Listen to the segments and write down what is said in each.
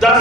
10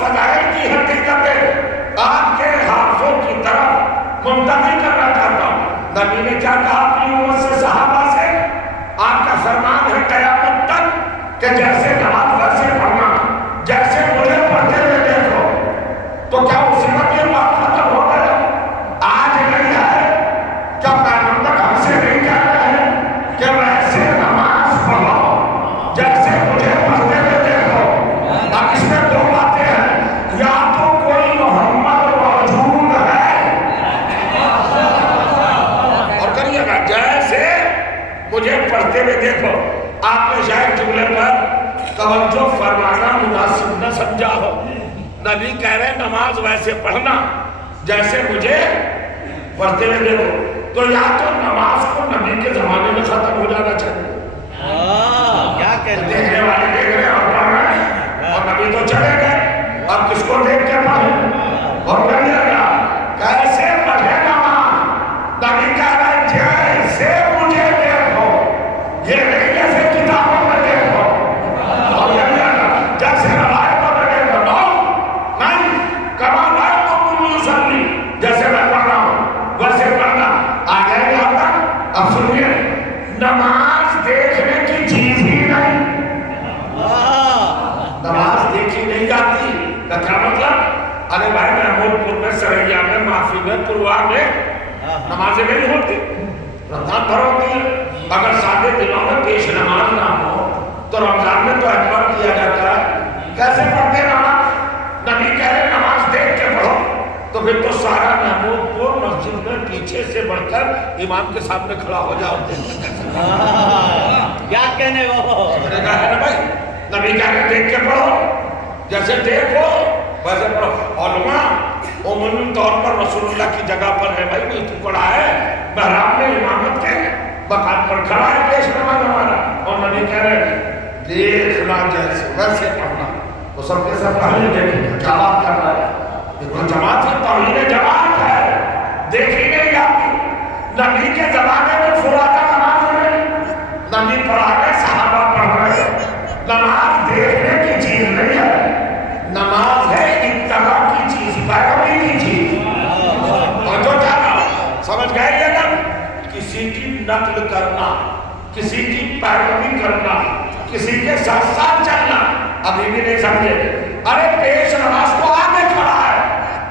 فضائل کی حقیقتیں آپ کے حافظوں کی طرف منتقل کرنا چاہتا ہوں۔ نبی نے کیا کہا اپنی امت سے، صحابہ سے؟ آپ کا فرمان ہے قیامت تک کہ جیسے نماز ویسے پڑھنا، جیسے مجھے پڑھتے ہوئے دیکھو۔ تو کیا اسی وقت یہ بات ختم ہو گیا؟ آج نہیں ہے؟ کیا پیغمبر ہم سے نہیں کہہ رہے ہیں کہ ویسے نماز پڑھو جیسے مجھے پڑھتے ہوئے دیکھو؟ اب اس میں دو باتیں ہیں، یا تو کوئی محمد موجود ہے، اور کریے گا جیسے مجھے پڑھتے ہوئے دیکھو۔ آپ نے شاید جملے پر توجہ فرمانا مناسب نہ سمجھا ہو۔ نبی کہہ رہے ہیں نماز ویسے پڑھنا جیسے مجھے پڑھتے ہوئے دیکھو۔ تو یا تو نماز کو نبی کے زمانے میں ختم ہو جانا چاہیے، دیکھنے والے دیکھ رہے ہیں اور پڑھ رہے ہیں، اور نبی تو چلے گئے، اب کس کو دیکھ کے پڑھیں؟ اور کہیے گا کیسے پڑھے نماز؟ نبی کہہ رہے ہیں جیسے مجھے دیکھو، یہ نہیں جیسے کتابوں میں دیکھو، اور جیسے روایتوں میں دیکھو، نہیں کما رہا تو مجھے سمجھی، جیسے میں پڑھ رہا ہوں ویسے پڑھنا۔ آگے یہاں تک اب سنیے، نماز دیکھنے کی چیز ہی نہیں، نماز دیکھی نہیں جاتی کا کیا مطلب؟ ارے بھائی محمود پور میں، سریا میں، معافی میں، پروار میں نمازیں نہیں ہوتی، رمضان بھر ہوتی ہے۔ اگر سادے دنوں میں پیش نماز نہ ہو تو رمضان میں تو اعتبار کیا جاتا ہے۔ کیسے پڑھتے نماز؟ نبی کہہ رہے نماز دیکھ کے پڑھو، تو پھر تو سارا محمود پور مسجد میں پیچھے سے بڑھ کر امام کے سامنے کھڑا ہو جاتے ہیں۔ کیا کہنے وہ؟ میں نے کہا ہے نا بھائی، نبی کہہ رہے دیکھ کے پڑھو، جیسے دیکھو ویسے پڑھو۔ علماء عمومی طور پر رسول اللہ کی جگہ پر ہے، بھائی کوئی تو پڑھا ہے محراب میں امامت کے مقام پر کھڑا ہے پیش نماز ہمارا، اور نبی کہہ رہے دیکھنا جیسے ویسے پڑھنا۔ تو سب کے سب پہلے دیکھیں کیا بات کر رہا ہے؟ یہ جماعت ہے، توہین جماعت ہے، دیکھی نہیں جاتی۔ نبی کے زمانے میں فرادا نماز نہیں، نبی پڑھا رہے، صحابہ پڑھ رہے۔ نماز دیکھنے کی چیز نہیں ہے، نماز ہے اتباع کی چیز، پیروی کی چیز۔ اور جو جانا سمجھ گئے یہ نا، کسی کی نقل کرنا، کسی کی پیروی کرنا، کسی کے ساتھ ساتھ چلنا، ابھی بھی نہیں سمجھے۔ ارے پیش نماز تو آگے کھڑا ہے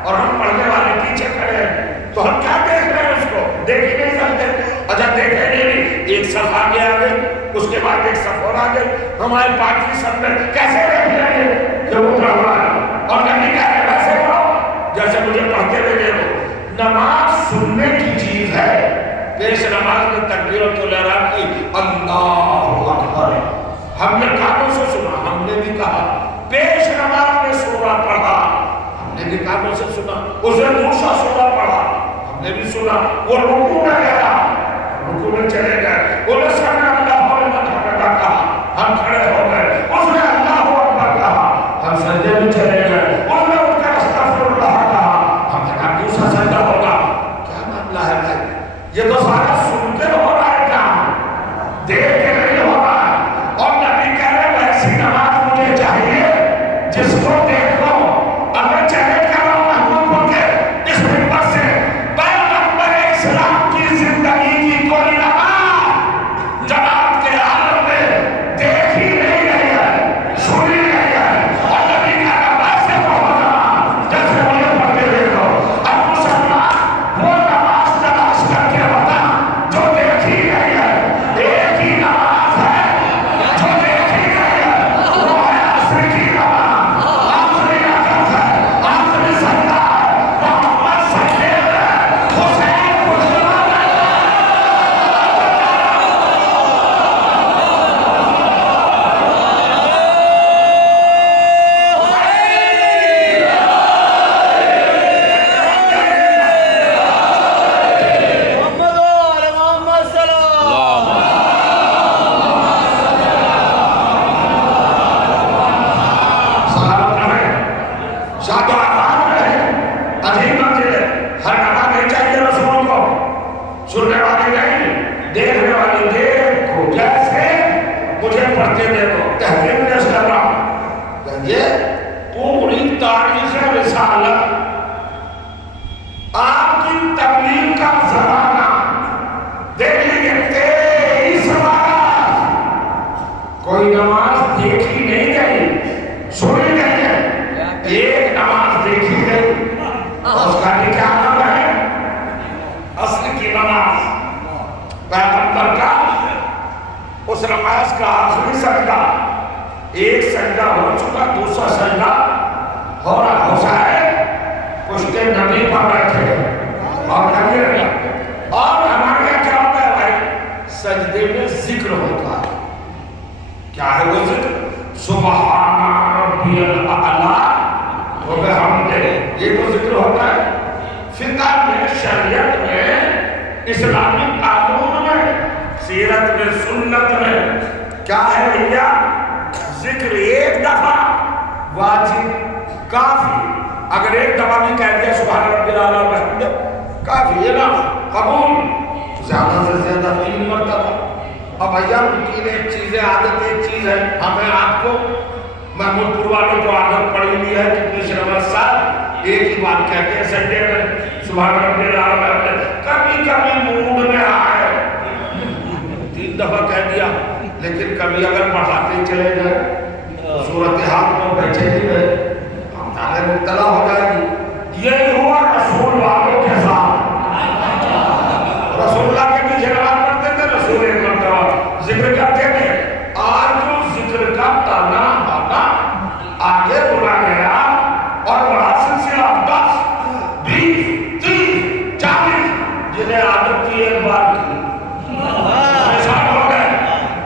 اور ہم پڑھنے والے پیچھے کھڑے ہیں، تو ہم کیا دیکھ رہے ہیں؟ اس کو دیکھ ہی نہیں سکتے۔ اچھا دیکھے نہیں، ایک صف آگے آ گئے، اس کے بعد ایک صف اور آ گئے، ہمارے پاکی سب میں کیسے دیکھ لیں گے کہ وہ پڑھا ہے؟ اور نبی کہہ رہے ویسے پڑھو جیسے مجھے پڑھتے ہوئے دیکھو۔ نماز سننے کی چیز ہے۔ پیش نماز میں تکبیرۃ الاحرام کی اللہ اکبر ہم نے کانوں سے سنا، ہم نے بھی کہا۔ پیش نماز میں سورہ پڑھا، ہم نے بھی کانوں سے سنا۔ اس نے دوسرا سورہ پڑھا، ہم نے بھی سنا۔ وہ رکوع میں گیا، رکوع میں چلے گئے، انہوں نے اللہ لمن حمدہ کہا، ہم کھڑے ہو گئے۔ اس نے اللہ اکبر کہا، ہم سجدے میں چلے گئے۔ اس نے اٹھ کر استغفر اللہ کہا، ہم نے کہا دوسرا سجدہ ہوگا۔ کیا معاملہ ہے بھائی؟ یہ تو سارا سن کے ہو رہا ہے کام، دیکھ کے نہیں ہو رہا ہے۔ اور نبی کہہ رہے ویسی نماز مجھے چاہیے جس کو دیکھ لو۔ اب میں چیلنج کر رہا ہوں محمود کو کہ اس منبر سے پیغمبر اسلام کی زندگی کی کوئی نماز جماعت کے عالم میں دیکھ ہی نہیں رہی ہے، سن ہی نہیں ہے، اور نبی کہہ رہا ویسے پڑھو نماز جیسے مجھے پڑھتے دیکھو۔ اب مسلمان وہ نماز تلاش کر کے بتا جو دیکھ ہی نہیں ہے۔ ایک ہی نماز ہے جو دیکھ ہی نہیں ہے، وہ ہے عصر کی نماز۔ آخری رکعت ہے، آخری سجدہ ہے، محمد سکین ہے، حسین مسلمان ہے۔ محمد و محمد سلام۔ سلامت رہے، شاد و آباد رہے، عظیم منزل ہے۔ ہر نماز نہیں چاہیے رسول کو، سننے والی نہیں، دیکھنے والی دیکھو جیسے مجھے پڑھتے دیکھو۔ تحقیق پیش کر رہا ہوں، یہ پوری تاریخ اس کا بھی کیا نام ہے؟ اصل کی نماز، پیغمبر کا اس نماز کا آخری سجدہ، ایک سجدہ ہو چکا، دوسرا سجدہ ہو رہا ہو ہے، پشتے نبی پر بیٹھے اور نبی رہا، اور ہمارے یہاں کیا ہوتا ہے بھائی؟ سجدے میں ذکر ہوتا ہے. کیا ہے وہ ذکر؟ سبحان ربی الاعلیٰ و بحمدہ، یہ تو ذکر ہوتا ہے. فقہ میں، شریعت میں، اسلامی قانون میں، سیرت میں، سنت میں کیا ہے بھیا؟ ذکر ایک دفعہ واجب کافی. اگر ایک دفعہ بھی کہہ دیا سبحان ربی الاعلیٰ و بحمدہ کافی، یہ نا قبول. زیادہ سے زیادہ 3 مرتبہ. اب بھیا روٹین ایک چیز ہے، عادت ایک چیز ہے. ہمیں آپ کو محمود پور والوں کو عادت پڑی ہوئی ہے کہ پچھلے نمبر سال ایک ہی بات کہتے ہیں سجدے میں سبحان ربی الاعلیٰ و بحمدہ. کبھی کبھی موڈ میں آئے 3 دفعہ کہہ دیا، لیکن کبھی اگر بڑھاتے چلے گئے صورتحال تو بیٹھے ہی گئے، ہم تانے مبتلا ہو جائے گی. یہی ہوا رسول والوں کے ساتھ. رسول اللہ کے پیچھے نماز پڑھتے تھے، رسول ایک مرتبہ ذکر کرتے تھے. آج جو ذکر کا تانا بانا آگے بڑھا گیا اور بڑا سلسلہ 10 20 30 40 جنہیں عادت کی ایک بار کی پریشان ہو گئے.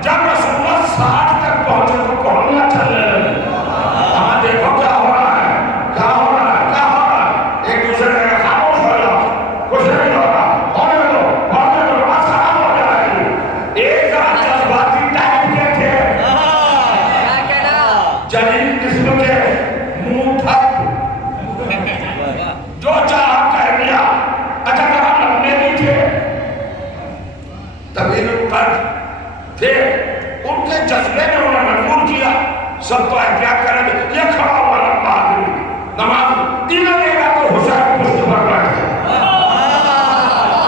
جب رسول اللہ 60 تک پہنچے تو کون نہ چل رہے. ہمیں دیکھو کیا ہو رہا ہے، کیا ہو رہا ہے، کیا ہو رہا ہے. ایک دوسرے نے خاموش ہو جاؤ، کچھ نہیں ہو رہا، ہونے دو، ہونے دو، بات خراب ہو جائے گی. ایک جذباتی ٹائم کے تھے، جلیل قسم کے منہ تھک، جو چاہا کہہ دیا. اچھا کہا لمبے بھی تھے، طویل القد تھے، ان کے جذبے نے انہیں مجبور کیا. سب تو احتیاط کریں گے، یہ کھڑا ہوا لمبا آدمی نماز انہیں دے گا تو حسین پشت پر بیٹھے،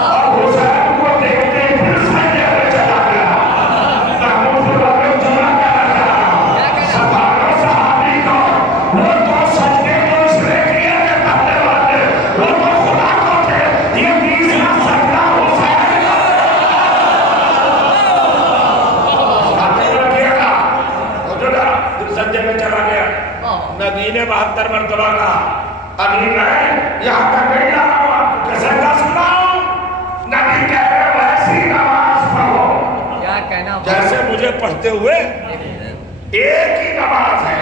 اور حسین کو دیکھتے ہی پھر سجدے میں چلا گیا. محمود صلی اللہ علیہ وسلم کہنا چاہا سبحانہ صحابی کو، وہ تو سجدے کو اس نے کیا کہ پہلے والے وہ تو خدا کو تھے. یہ 20واں سجدہ حسین کا سجدے میں چلا گیا. نبی نے 72 مرتبہ کہا ابھی میں یہاں تک نہیں جانا ہوں، آپ کو سجدہ سناؤں. نبی کہہ رہے ویسی نماز پڑھو جیسے مجھے پڑھتے ہوئے. ایک ہی نماز ہے.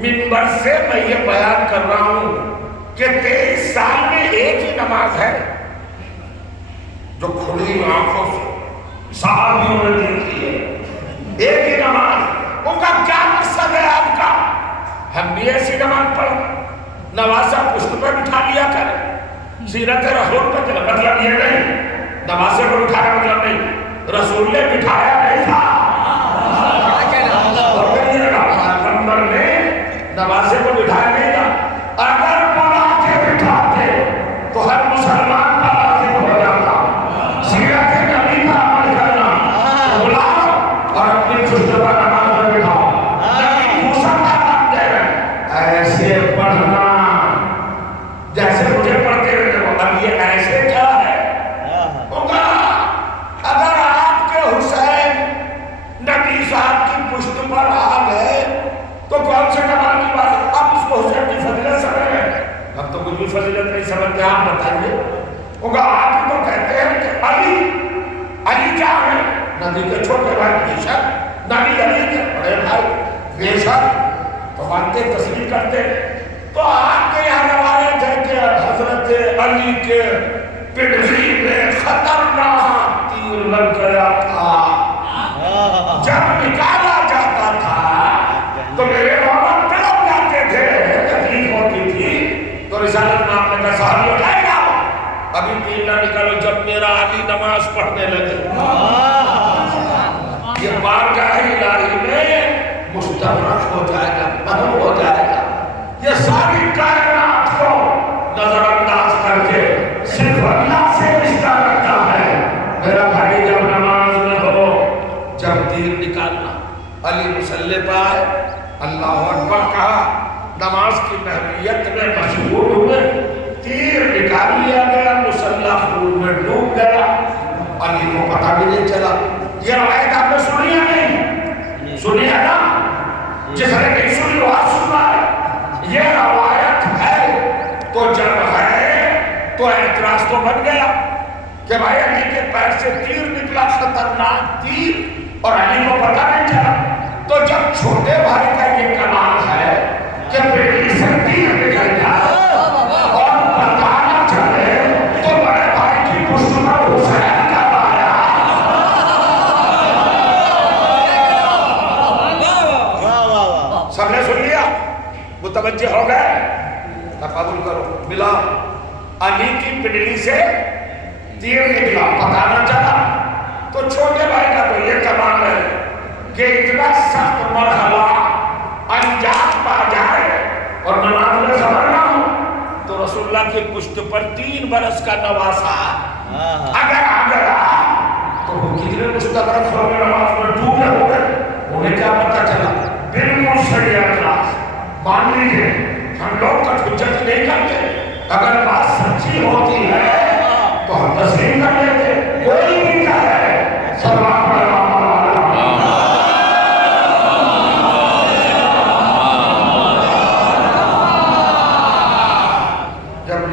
منبر سے میں یہ بیان کر رہا ہوں کہ 23 سال میں ایک ہی نماز ہے جو کھلی آنکھوں سے صحابیوں نے دیکھی ہے. ایک ہی نماز. ان کا کیا مقصد ہے آپ کا؟ ہم بھی ایسی نماز پڑھیں، نوازہ پشت پہ بٹھا لیا کریں. سیرت رسول پہ چلا مطلب یہ نہیں، نوازے کو بٹھانا مطلب نہیں، رسول نے بٹھایا نہیں تھا. اور کہیے گا پیغمبر نے نوازے کو بٹھایا نہیں تھا. اگر بلا کے بٹھاتے تو ہر مسلمان کا لازم ہو جاتا سیرت نبی کا عمل کرنا. بلاؤ اور اپنی پشت پر نماز میں بٹھاؤ. نبی موسیٰ کا نام دے رہے ایسے پڑھنا جیسے مجھے پڑھتے رہے ہو. اب یہ ایسے کیا ہے؟ اگر آپ کے حسین نبی صاحب کی پشت پر آ گئے تو کون سے کمال کی بات ہے؟ آپ اس کو حسین کی فضیلت سمجھ رہے ہیں؟ ہم تو کچھ بھی فضیلت نہیں سمجھتے. آپ بتائیے. آپ ہی تو کہتے ہیں کہ علی کیا ہے؟ نبی کے چھوٹے بھائی. بے شک نبی علی کے بڑے بھائی، بے شک تو مانتے تسلیم کرتے. تو آپ کے یہاں روایت ہے کہ حضرت علی کے پنڈلی میں خطرناک تیر لگ گیا تھا. جب نکالا جاتا تھا تو میرے مولا تڑپ جاتے تھے، تکلیف ہوتی تھی. تو رسالت میں آپ نے کہا صحابی اٹھائے گا ابھی تیر نہ نکالو جب میرا علی نماز پڑھنے لگے. یہ بارگاہ الہی میں مستغرق ہو جائے گا، محروم ہو جائے گا. یہ ساری کائنات کو نظر انداز کر کے صرف اللہ سے رشتہ رکھتا ہے. میرا بھائی جب نماز میں ہو، جب تیر نکالنا، علی مصلی پہ آئے، اللہ اکبر کہا، نماز کی محبوبیت میں مشغول ہوئے، تیر بھی نہیں چلا. یہ روایت آپ نے سنی ہے نہیں؟ سنی ہے نا؟ جس نے نہیں سنی وہ آج سن رہا ہے. یہ روایت ہے تو جب ہے تو اعتراض تو بن گیا کہ بھائی علی کے پیر سے تیر نکلا، خطرناک تیر، اور علی کو پتہ نہیں چلا. تو جب چھوٹے بھائی کا یہ کمال ہے کہ بیٹی سے تیر نکل جائے اور پتہ نہ چلے، تو بڑے بھائی کی پشت پر حسین کا آیا. سب نے سن لیا، متوجہ ہو گئے؟ تقابل کرو. ملا علی کی پنڈلی سے تیر نکلا، پتہ نہ چلا. تو چھوٹے بھائی کا تو یہ کمال ہے کہ اتنا سخت مرحلہ انجام پا جائے اور نماز میں خبر نہ ہو. تو رسول اللہ کی پشت پر 3 برس کا نواسا اگر آ گیا تو وہ کتنے مستغرق ہو گئے، نماز میں ڈوبے ہوئے، انہیں کیا پتہ چلا؟ بالکل صحیح اعتراض. مان لیجیے ہم لوگ کا حجت نہیں کرتے، اگر بات سچی ہوتی ہے تو ہم تسلیم کر لیتے. کوئی بھی کہے سلام علیکم.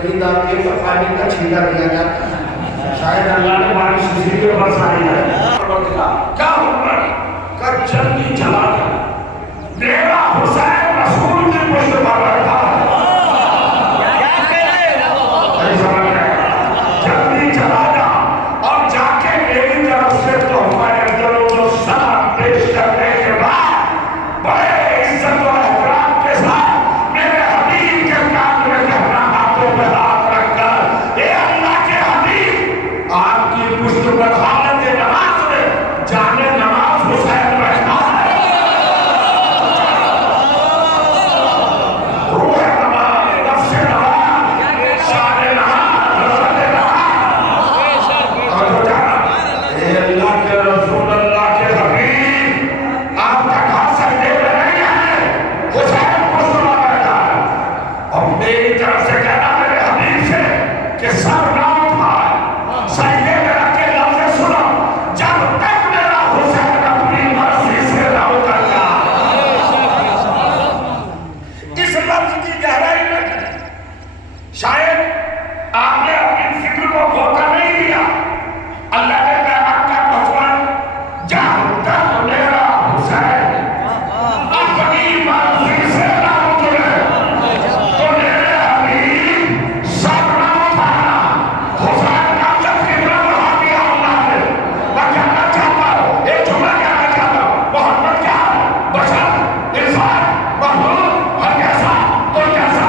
نیند آتی ہے تو پانی کا چھینٹا دیا جاتا ہے. شاید اللہ نے بارش اسی لیے برسائی ہے. کیا حکم کہ جلدی چلا جا، میرا حسین رسول کی پشت پر بیٹھا ہے. جلدی چلا جا اور جا کے میری طرف سے تحفہ افضل و سلام پیش کرنے کے بعد بڑے عزت و احترام کے ساتھ میرے حبیب کے کان میں کہنا، پہ ہاتھ رکھ کر، اے اللہ کے حبیب، آپ کی پشت پر حالت نماز میں جانے نماز حسین بیٹھا ہے. روح نماز، نفس نماز، شان نماز، رسل نماز. اور ہو جانا، اے اللہ کے رسول، اللہ کے حبیب، آپ کا گھر سجدے میں نہیں ہے، حسین پشت پر بیٹھا ہے. اور میری طرف سے کہنا کہ سر نہ اٹھائے، سجدے میں رکھ کے لفظ سنو، جب تک میرا حسین اپنی مرضی سے نہ اتر جائے. اس لفظ کی گہرائی میں شاید آپ نے اپنی فکر کو دھوکہ نہیں دیا. اللہ نے پیغام کا پہنچا، جب تک میرا حسین اپنی مرضی سے نہ اترے تو میرے حبیب سر نہ اٹھانا. حسین کا جب کتنا بڑھا دیا اللہ نے. میں کہنا چاہتا ہوں، ایک جملہ کہنا چاہتا ہوں، محمد کیا ہے؟ بشر، انسان، مخلوق، ہر کیسا تو کیسا.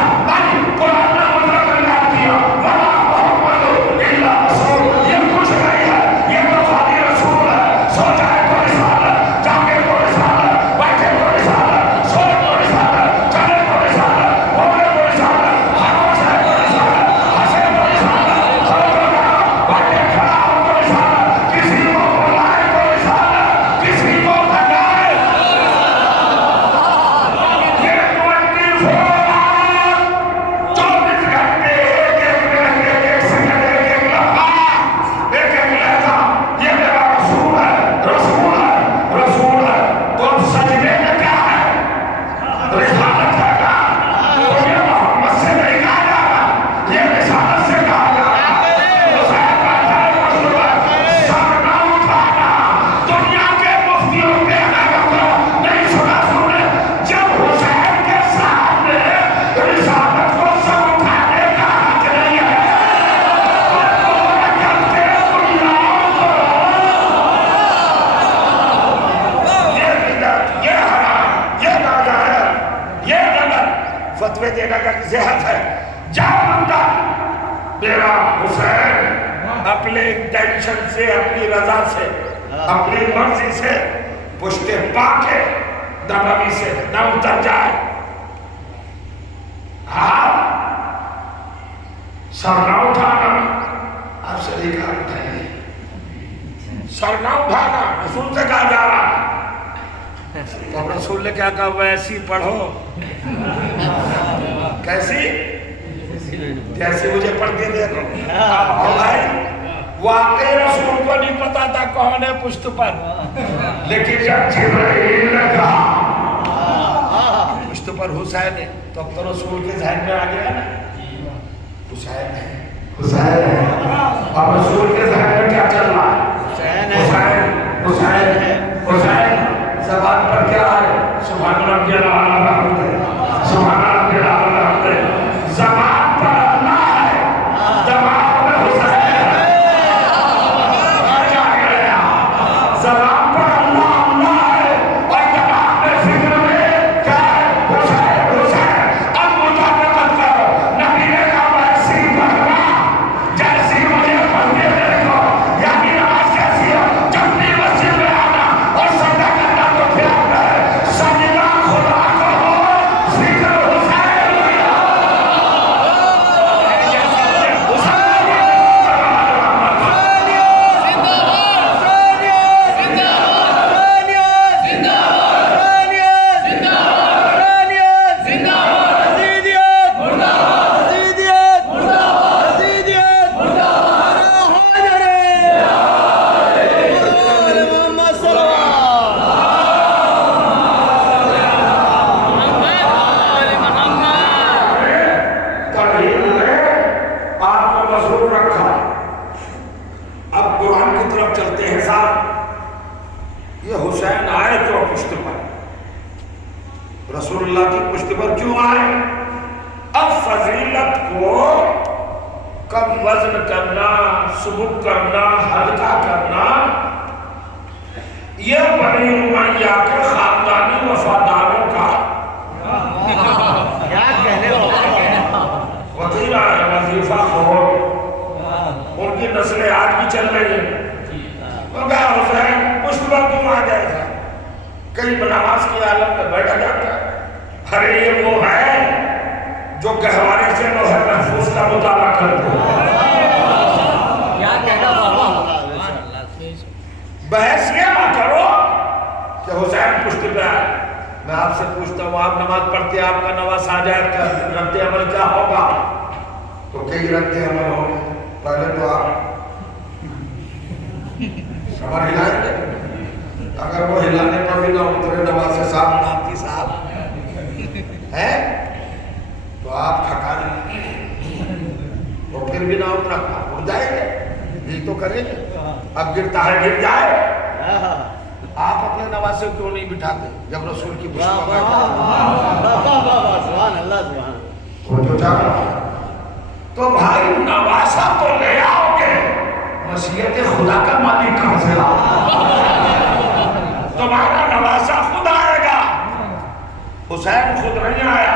قرآن نے مطلب نکال دیا، وما محمد الا رسول. یہ کچھ نہیں ہے، یہ تو خالی رسول ہے. سو جائے تو رسالت، جاگے تو رسالت، بیٹھے تو رسالت، سوئے تو رسالت، چلے تو رسالت، بولے تو رسالت، خاموش ہے تو رسالت، ہنسے تو رسالت، کھڑے تو رسالت، بیٹھے کھڑا ہو تو رسالت، کسی کو بلائے تو رسالت، کسی کو بھگائے. یہ 24 گھنٹے، ایک ایک منٹ، ایک ایک سیکنڈ، ایک ایک لمحہ، ایک ایک لہجہ، یہ میرا رسول ہے، رسول ہے، رسول ہے. تو اب سجدے میں کیا ہے؟ رسالت ہے نا. تو یہ محمد سے نہیں کہا جا رہا، یہ رسالت سے کہا جا رہا. حسین بیٹھا ہے پشت پر، سر نہ اٹھانا. دنیا کے مفتیوں کے حقیقت کو نہیں سنا تم نے. جب حسین کے سامنے رسالت کو سر اٹھانے کا حق نہیں ہے تو تم کرتے دنیاؤں کو. یہ بدعت، یہ حرام، یہ ناجائز، یہ غلط فتوے دینے کا کسی حق ہے؟ جاؤ بندہ، میرا حسین اپنے انٹینشن سے، اپنی رضا سے، اپنی مرضی سے پشت پا کے نبوی سے نہ اتر جائے. آپ سر نہ اٹھانا، آپ سے نہیں کہا اٹھائیے. سر نہ اٹھانا رسول سے کہا جا رہا. تو رسول نے کیا کہا؟ ویسی پڑھو. کیسی؟ جیسے مجھے پڑھ کے دیکھو. واقعی رسول کو نہیں پتا تھا کون ہے پشت پر، لیکن جب جبرائیل نے کہا پشت پر حسین ہے تو اب تو رسول کے ذہن میں آ گیا نا حسین ہے، حسین ہے. اور رسول کے ذہن میں کیا چل رہا ہے؟ حسین ہے، حسین ہے، حسین. زبان پر کیا ہے؟ سبحان ربی الاعلی بحمدہ، سبحان ربی الاعلی بحمدہ. زبان پر اللہ ہے، دماغ میں حسین ہے. کیا گیا؟ زبان پر اللہ اللہ ہے اور دماغ میں فکر میں کیا ہے؟ حسین حسین. اب مطابقت کرو، نبی نے کہا ویسی پڑھنا جیسی مجھے پڑھنے دیکھو. یعنی نماز کیسی ہو؟ جب بھی مسجد میں آنا اور سجدہ کرنا تو پھر سجدہ خدا کو ہو، فکر حسین کی ہو. تحریر میں آپ کو مضبوط رکھا. اب قرآن کی طرف چلتے ہیں صاحب. یہ حسین آئے کیوں پشت پر؟ رسول اللہ کی پشت پر کیوں آئے؟ اب فضیلت کو کم وزن کرنا، سبک کرنا، ہلکا کرنا، یہ بنی امیہ کے خاندانی وفاداروں کا کیا کہنے وطیرہ ہے، وظیفہ خور. ان کی نسلیں آج بھی چل رہی ہیں. وہ کہا حسین پشت پر کیوں آ گئے تھا؟ کئی نماز کی عالم میں بیٹھا جاتا ہے. ارے یہ وہ ہے جو گہوارے سے لوح محفوظ کا مطالعہ کرتے ہیں. کیا کہنا بابا. بحث یہ نہ کرو کہ حسین پشت پہ آئے. میں آپ سے پوچھتا ہوں، آپ نماز پڑھتے آپ کا نواز ساجد کا رد عمل کیا ہوگا؟ تو کئی رد عمل ہوں گے. پہلے تو آپ کمر ہلائیں گے. اگر وہ ہلانے پر بھی نہ اترے نواز صاحب ناتی صاحب ہے تو آپ کھکا دیں. وہ پھر بھی نہ اترا اٹھ جائیں گے. یہ تو کریں گے. اب گرتا ہے گر جائے. آپ اپنے نواسے کیوں نہیں بٹھاتے جب رسول کی پشت پر سبحان اللہ سبحان. وہ جو چاہ رہا ہے تو بھائی نواسا تو لے آؤ گے، مشیت خدا کا مالک کہاں سے لاؤ؟ تمہارا نواسا خود آئے گا. حسین خود نہیں آیا،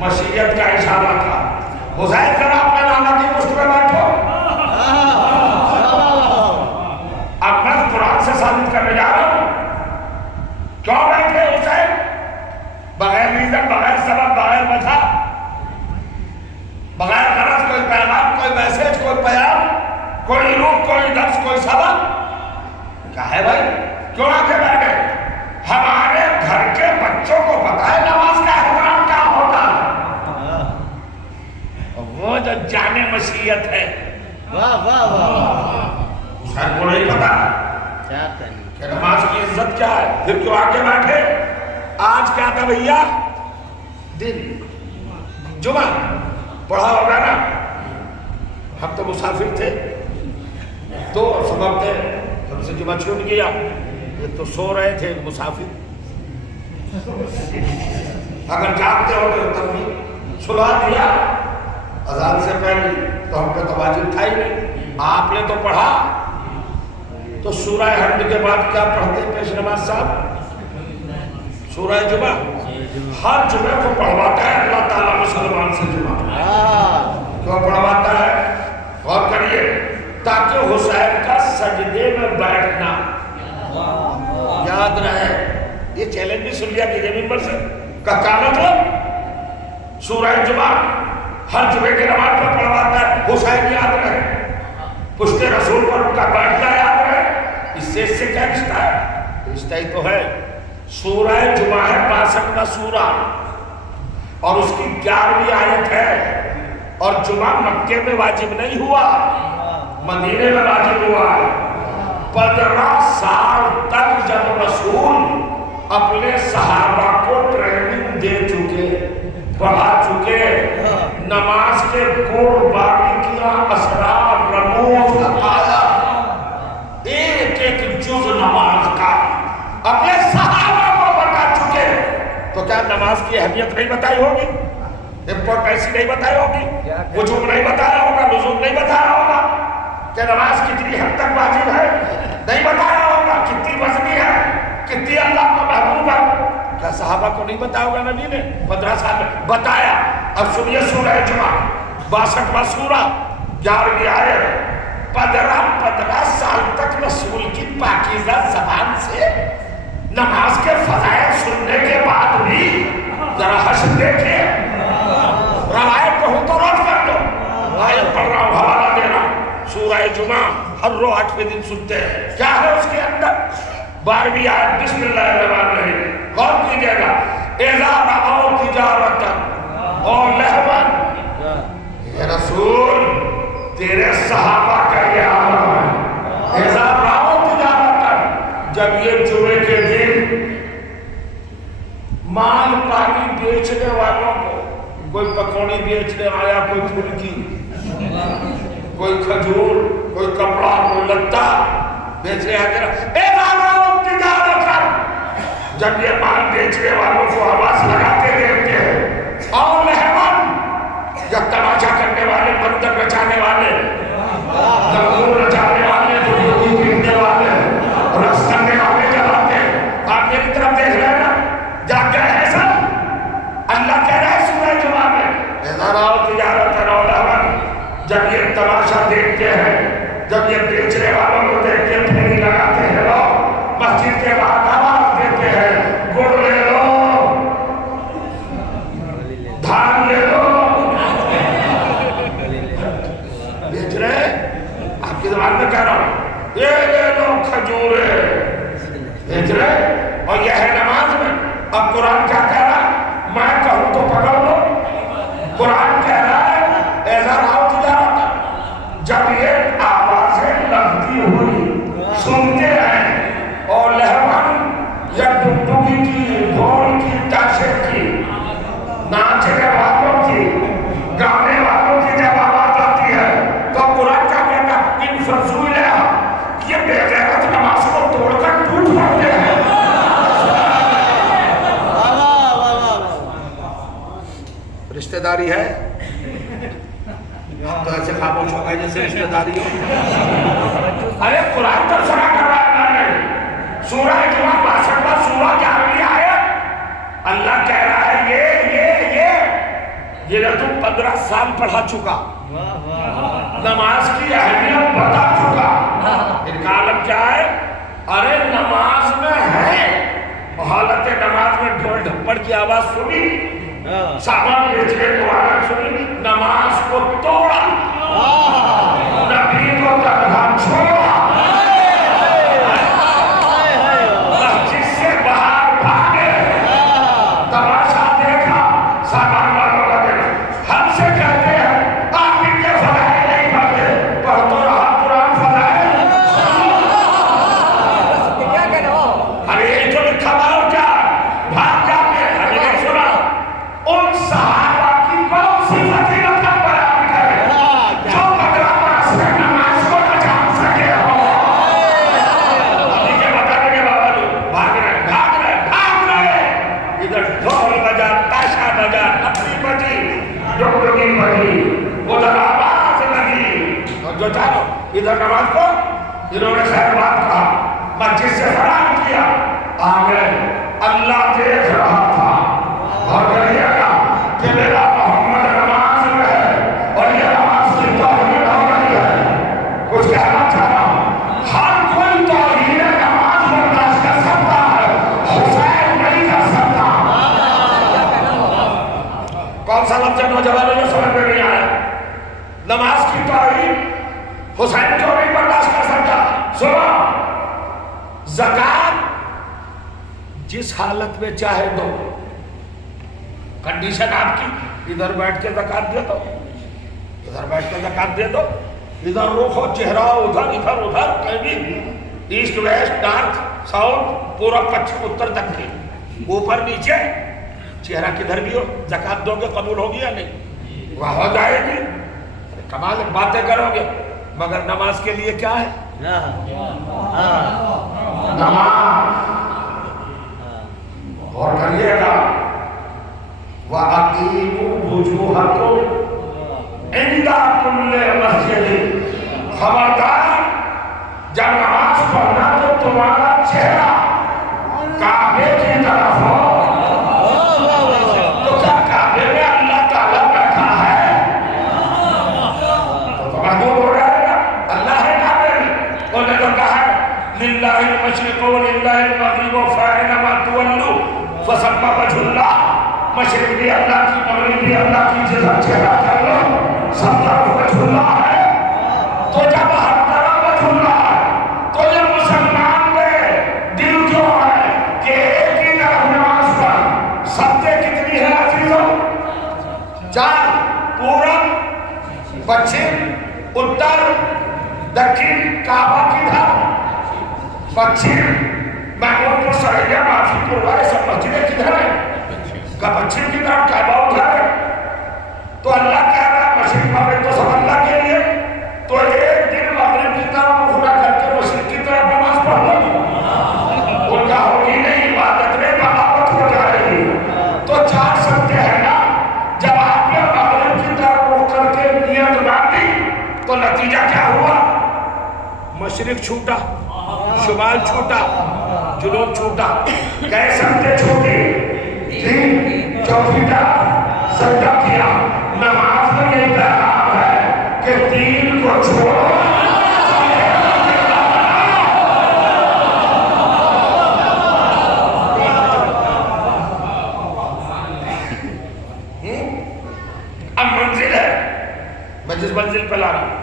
مشیت کا اشارہ تھا. حسین ذرا اپنے نانا کی پشت پہ بیٹھو. اب میں قرآن سے ثابت کرنے جا رہا ہوں. کیوں بیٹھے حسین؟ بغیر ریزن، بغیر سبب، بغیر وجہ، بغیر غرض. کوئی پیغام، کوئی میسج، کوئی پیام، کوئی روح، کوئی درس، کوئی سبب. کیا ہے بھائی؟ کیوں آ کے بیٹھ گئے؟ ہمارے گھر کے بچوں کو پتا ہے نماز کا احترام کیا ہوتا ہے. وہ جو جانے مشیت ہے. واہ واہ واہ. حسین کو نہیں پتا کیا کہنے. کہ نماز کی عزت کیا ہے. پھر کیوں آ کے بیٹھے؟ آج کیا تھا بھیا؟ دن جمعہ پڑھا ہوگا نا. ہم تو مسافر تھے، دو سبب تھے. ہم سے جمعہ چھوٹ گیا. یہ تو سو رہے تھے مسافر. اگر جاگتے ہوتے تب بھی سلا دیا اذان سے پہلے تو ہم پہ تو واجب تھا ہی نہیں. آپ نے تو پڑھا. تو سورہ حمد کے بعد کیا پڑھتے پیش نماز صاحب؟ سورہ جمعہ. ہر جمعہ کو پڑھواتا ہے اللہ تعالیٰ مسلمان سے جمعہ. کیوں پڑھواتا ہے؟ غور کریے. تاکہ حسین کا سجدے میں بیٹھنا یاد رہے. یہ چیلنج بھی سن لیا کہ ممبر سے کا کیا مطلب؟ سورہ جمعہ ہر جمعے کے نماز پر پڑھواتا ہے حسین یاد رہے. پشت رسول پر ان کا بیٹھنا یاد رہے. اس سے کیا رشتہ ہے؟ رشتہ ہی تو ہے. سورہ جمعہ ہے 62واں سورہ اور اس کی 11ویں آیت ہے. اور جمعہ مکے میں واجب نہیں ہوا. مدینے میں نازل ہوا ہے. 15 سال تک جب رسول اپنے صحابہ کو ٹریننگ دے چکے، پڑھا چکے، نماز کے باریکیاں، اسرار، رموز، عقائد، ایک ایک جز نماز کا اپنے صحابہ کو بتا چکے، تو کیا نماز کی اہمیت نہیں بتائی ہوگی؟ امپورٹنس نہیں بتائی ہوگی؟ وجوب نہیں بتایا ہوگا؟ لزوم نہیں بتایا ہوگا؟ کہ نماز کتنی حد تک واجب ہے نہیں بتایا ہوگا؟ کتنی وزنی ہے، کتنی اللہ کو محبوب ہے؟ کیا صحابہ کو نہیں بتایا ہوگا نبی نے؟ 15 سال میں بتایا. اب سنیے سورہ جمعہ 62واں سورہ 11ویں آیت. 15 سال تک رسول کی پاکیزہ زبان سے نماز کے فضائل سننے کے بعد بھی ذرا حشر دیکھیں. روایت کو ہوں تو رد کر دو. آیت پڑھ رہا ہوں، حوالہ دے رہا ہوں. سورہ جمعہ ہر روز 8ویں دن سنتے ہیں. کیا ہے اس کے اندر؟ 12ویں آیت. بسم اللہ الرحمن الرحیم. غور کیجئے گا. اذا رأوا تجارتا اور لہوا. اے رسول تیرے صحابہ کا یہ عالم ہے. اذا رأوا تجارتا، جب یہ جمعے کے دن مال پانی بیچنے والوں کو، کوئی پکوڑی بیچنے آیا، کوئی پھلکی، کوئی کھجور، کوئی کپڑا، کوئی لتا بیچنے آیا، جب یہ مال بیچنے والوں کو آواز لگاتے دیکھتے ہیں، اور مہمان یا تماشا کرنے والے، بندر بچانے والے، لنگور رچانے والے، دودھی پینے والے، رقص کرنے والے جب آتے ہیں، آپ میری طرف دیکھ رہے ہیں نا، جا کر ہے سب. اللہ کہہ رہا ہے سورہ جمعہ میں، اذا رأوا تجارتا اور لہوا، جب یہ تماشا دیکھتے ہیں، جب یہ بیچنے والوں کو دیکھ کے پھیری لگاتے ہیں، لوگ مسجد کے بعد آواز دیتے ہیں، گڑ لے لو، دھان لے لو. بیچ رہے آپ کی زبان میں کہہ رہا ہوں، یہ لے لو کھجورے، بیچ رہے. اور یہ ہے نماز میں. اب قرآن کیا کہہ رہا ہے؟ میں کہوں تو پکڑ لو. قرآن کہہ رہا ہے ایسا راؤ تجارتا، جب یہ آوازیں لگتی ہوئی سنتے ہیں، اور لہوان یا ڈگڈگی کی، ڈھول کی، تاشے کی، ناچنے والوں کی، گانے والوں کی جب آواز آتی ہے تو قرآن کا کہتا ہے ان فضول ہے، یہ بے غیرت نماز کو توڑ کر ٹوٹ پڑتے ہیں. رشتہ داری ہے؟ آپ تو ایسے خاموش ہو گئے جیسے رشتہ داری ہو. ارے قرآن ترجمہ کر رہا ہے میں نے. سورہ جمعہ 62واں سورہ 11ویں آیت. اللہ کہہ رہا ہے یہ تو 15 سال پڑھا چکا، نماز کی اہمیت بتا چکا. ان کا عالم کیا ہے؟ ارے نماز میں ہے، حالت نماز میں ڈھول ڈھپڑ کی آواز سنی، سامان بیچنے کو آواز سنی، نماز کو توڑا، نبی کو تنہا چھوڑا، مسجد سے باہر بھاگے، تماشا دیکھا، سامان والوں کا دیکھا. ہم سے کہتے ہیں آپ ان کے فضائل نہیں پڑھتے، پڑھ تو رہا قرآن فضائل. ارے یہ جو لکھا تھا اور کیا بھاگ جاتے ہیں. ہمیں نہیں سنا ان صحابہ کی کون سی فضیلت کا بیان کرے جو 15 برس میں نماز کو نہ جان سکے ہو. ابھی کے بتانے کے باوجود بھاگ رہے ادھر ڈھول بجا، تاشا بجا، نفری بجی، ڈگڈگی بجی، ادھر آواز لگی، اور جو چاہو ادھر نماز کو انہوں نے خیر بات کہا، مسجد سے فرار کیا. آگے اللہ دیکھ رہا تھا اور کہیے گا کہ میرا محمد نماز میں ہے اور یہ نماز کی توہین ہو رہی ہے. کچھ کہنا چاہ رہا ہوں، ہر کوئی توہین نماز برداشت کر سکتا ہے، حسین نہیں کر سکتا. کون سا لفظ نوجوانوں جو سمجھ میں نہیں آیا؟ نماز کی توہین حسین کیوں نہیں برداشت کر سکتا؟ سنو، زکات جس حالت میں چاہے دو، کنڈیشن آپ کی، ادھر بیٹھ کے زکات دے دو، ادھر بیٹھ کے زکات دے دو. ادھر رخ ہو چہرہ ادھر ادھر ادھر کہیں ایسٹ ویسٹ نارتھ ساؤتھ پورا پچھم اتر دکھن اوپر نیچے چہرہ کدھر بھی ہو زکات دو گے قبول ہوگی یا نہیں؟ وہ ہو جائے گی. کمال باتیں کرو گے مگر نماز کے لیے کیا ہے؟ نماز. اور کریے گا وَأَقِيمُوا وُجُوهَكُمْ عِنْدَ كُلِّ مَسْجِدٍ. خبردار جب نماز پڑھنا تو تمہارا چہرہ کعبے کی طرف ہو. تو کیا کعبے میں اللہ تعالیٰ بیٹھا ہے؟ تو محدود ہو جائے گا. اللہ ہے کعبے میں. انہوں نے تو کہا ہے لِلَّهِ الْمَشْرِقُ وَلِلَّهِ الْمَغْرِبُ فَأَيْنَمَا تُوَلُّوا فَثَمَّ وَجْهُ اللَّهِ. مشرق بھی اللہ کی مغرب بھی اللہ کی جگہ چہرہ کر لو سب طرف وجہ اللہ ہے. تو جب ہر طرف وجہ اللہ ہے تو یہ مسلمان میں دل جو ہے کہ ایک ہی طرف نماز پر سبتے کتنی ہے عزیزوں؟ 4 پورب پچھم اتر دکھن. کعبہ کدھر؟ پچھم. محمود پور سرحیہ معافی پور والے سب مسجدیں کدھر ہیں؟ کا پچھم کی طرف کعبہ ادھر ہے. تو اللہ کہہ رہا ہے مشرق مغرب تو سب اللہ کے لیے. تو ایک دن مغرب کی طرف مخرا کر کے مشرق کی طرف نماز پڑھ لو. ان کا ہوگی نہیں عبادت میں بغاوت ہو جائے گی. تو 4 سکتے ہیں نا. جب آپ نے مغرب کی طرف رخ کر کے نیت باندھی تو نتیجہ کیا ہوا؟ مشرق چھوٹا شمال چھوٹا جنوب چھوٹا. کہہ سکتے چھوٹی 3 چوتھی طرف سجدہ کیا. نماز میں یہ پیغام ہے کہ 3 کو چھوڑو. اب منزل ہے. میں جس منزل پہ لا رہا ہوں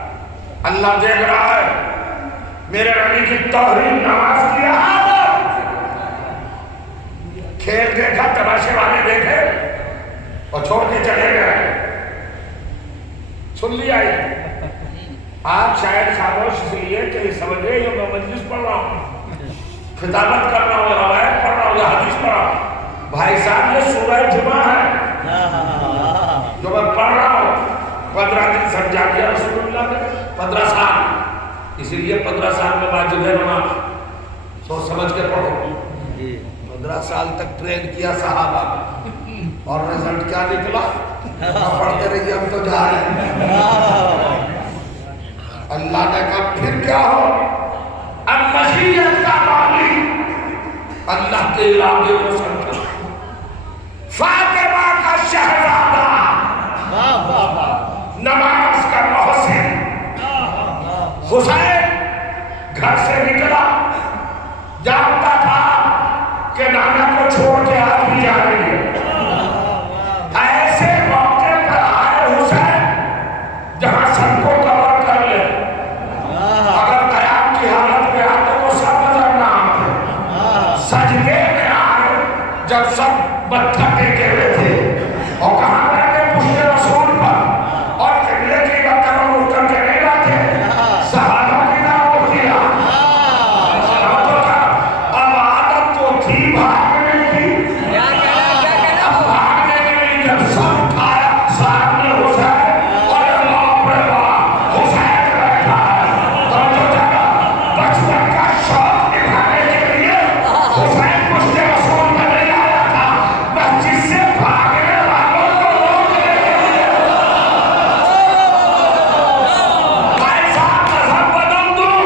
اللہ دیکھ رہا ہے. میرے نبی کی توہین نماز کیا کھیل دیکھا تماشے والے دیکھے اور چھوڑ کے چلے گئے. سن لیا آپ شاید خاموش اس لیے کہ یہ سمجھے یہ میں مجلس پڑھ رہا ہوں خطابت کر رہا ہوں روایت پڑھ رہا ہوں یا حدیث پڑھ رہا ہوں. بھائی صاحب یہ سورہ جمعہ ہے جو میں پڑھ رہا ہوں. 15 دن سمجھا دیا رسول اللہ نے 15 سال. اسی لیے 15 سال میں واجب ہے نماز. سوچ سمجھ کے پڑھو. 15 سال تک ٹرین کیا صحابہ اور رزلٹ کیا نکلا؟ پڑھتے رہیے ہم تو جا رہے ہیں. اللہ نے کہا پھر کیا ہو؟ اب مشیت کا مالک اللہ کے ارادے کو سمجھا. فاطمہ کا شہزادہ نماز کا محسن حسین گھر سے نکلا جانتا تھا کہ نانا کو چھوڑ کے آپ بھی جا رہی ہے. ایسے موقع پر آئے حسین جہاں سب کو کور کر لے. اگر قیام کی حالت میں آتے تو سب نظر نہ آتے. سجدے میں آئے جب سب متھا ٹیکے ہوئے تھے اور کہاں بیٹھے پشت رسول پر اور قبلے کی طرف رخ کر کے نہیں بیٹھے. صحابہ کی طرف کیا. اب عادت تو تھی بھاگنے کی. اب بھاگنے کے لیے جب سب کھایا سامنے حسین اور اللہ پر حسین بیٹھا ہے تو جو جگہ بچپن کا شوق نبھانے کے لیے حسین پشت رسول میں نہیں آیا تھا. مسجد سے بھاگنے والوں کو روکنے کے لیے ایسا مذہب بدل دوں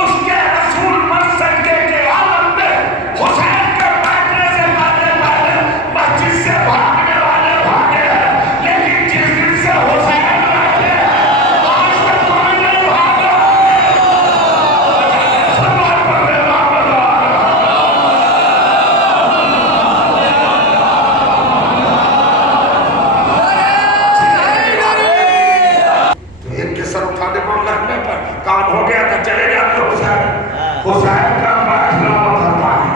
اس کے رسول پر سجدے کے عالم میں حسین کے بیٹھنے سے پہلے مسجد سے بھاگنے والے بھاگے ہیں. لیکن جس دن سے حسین بیٹھے آج تک کوئی نہیں بھاگا. سوال پڑھنے واپس تو ایک کے سر اٹھانے پر لگنے پر کام ہو گیا تو چلے جاتے حسین. حسین کا بیٹھنا بتاتا ہے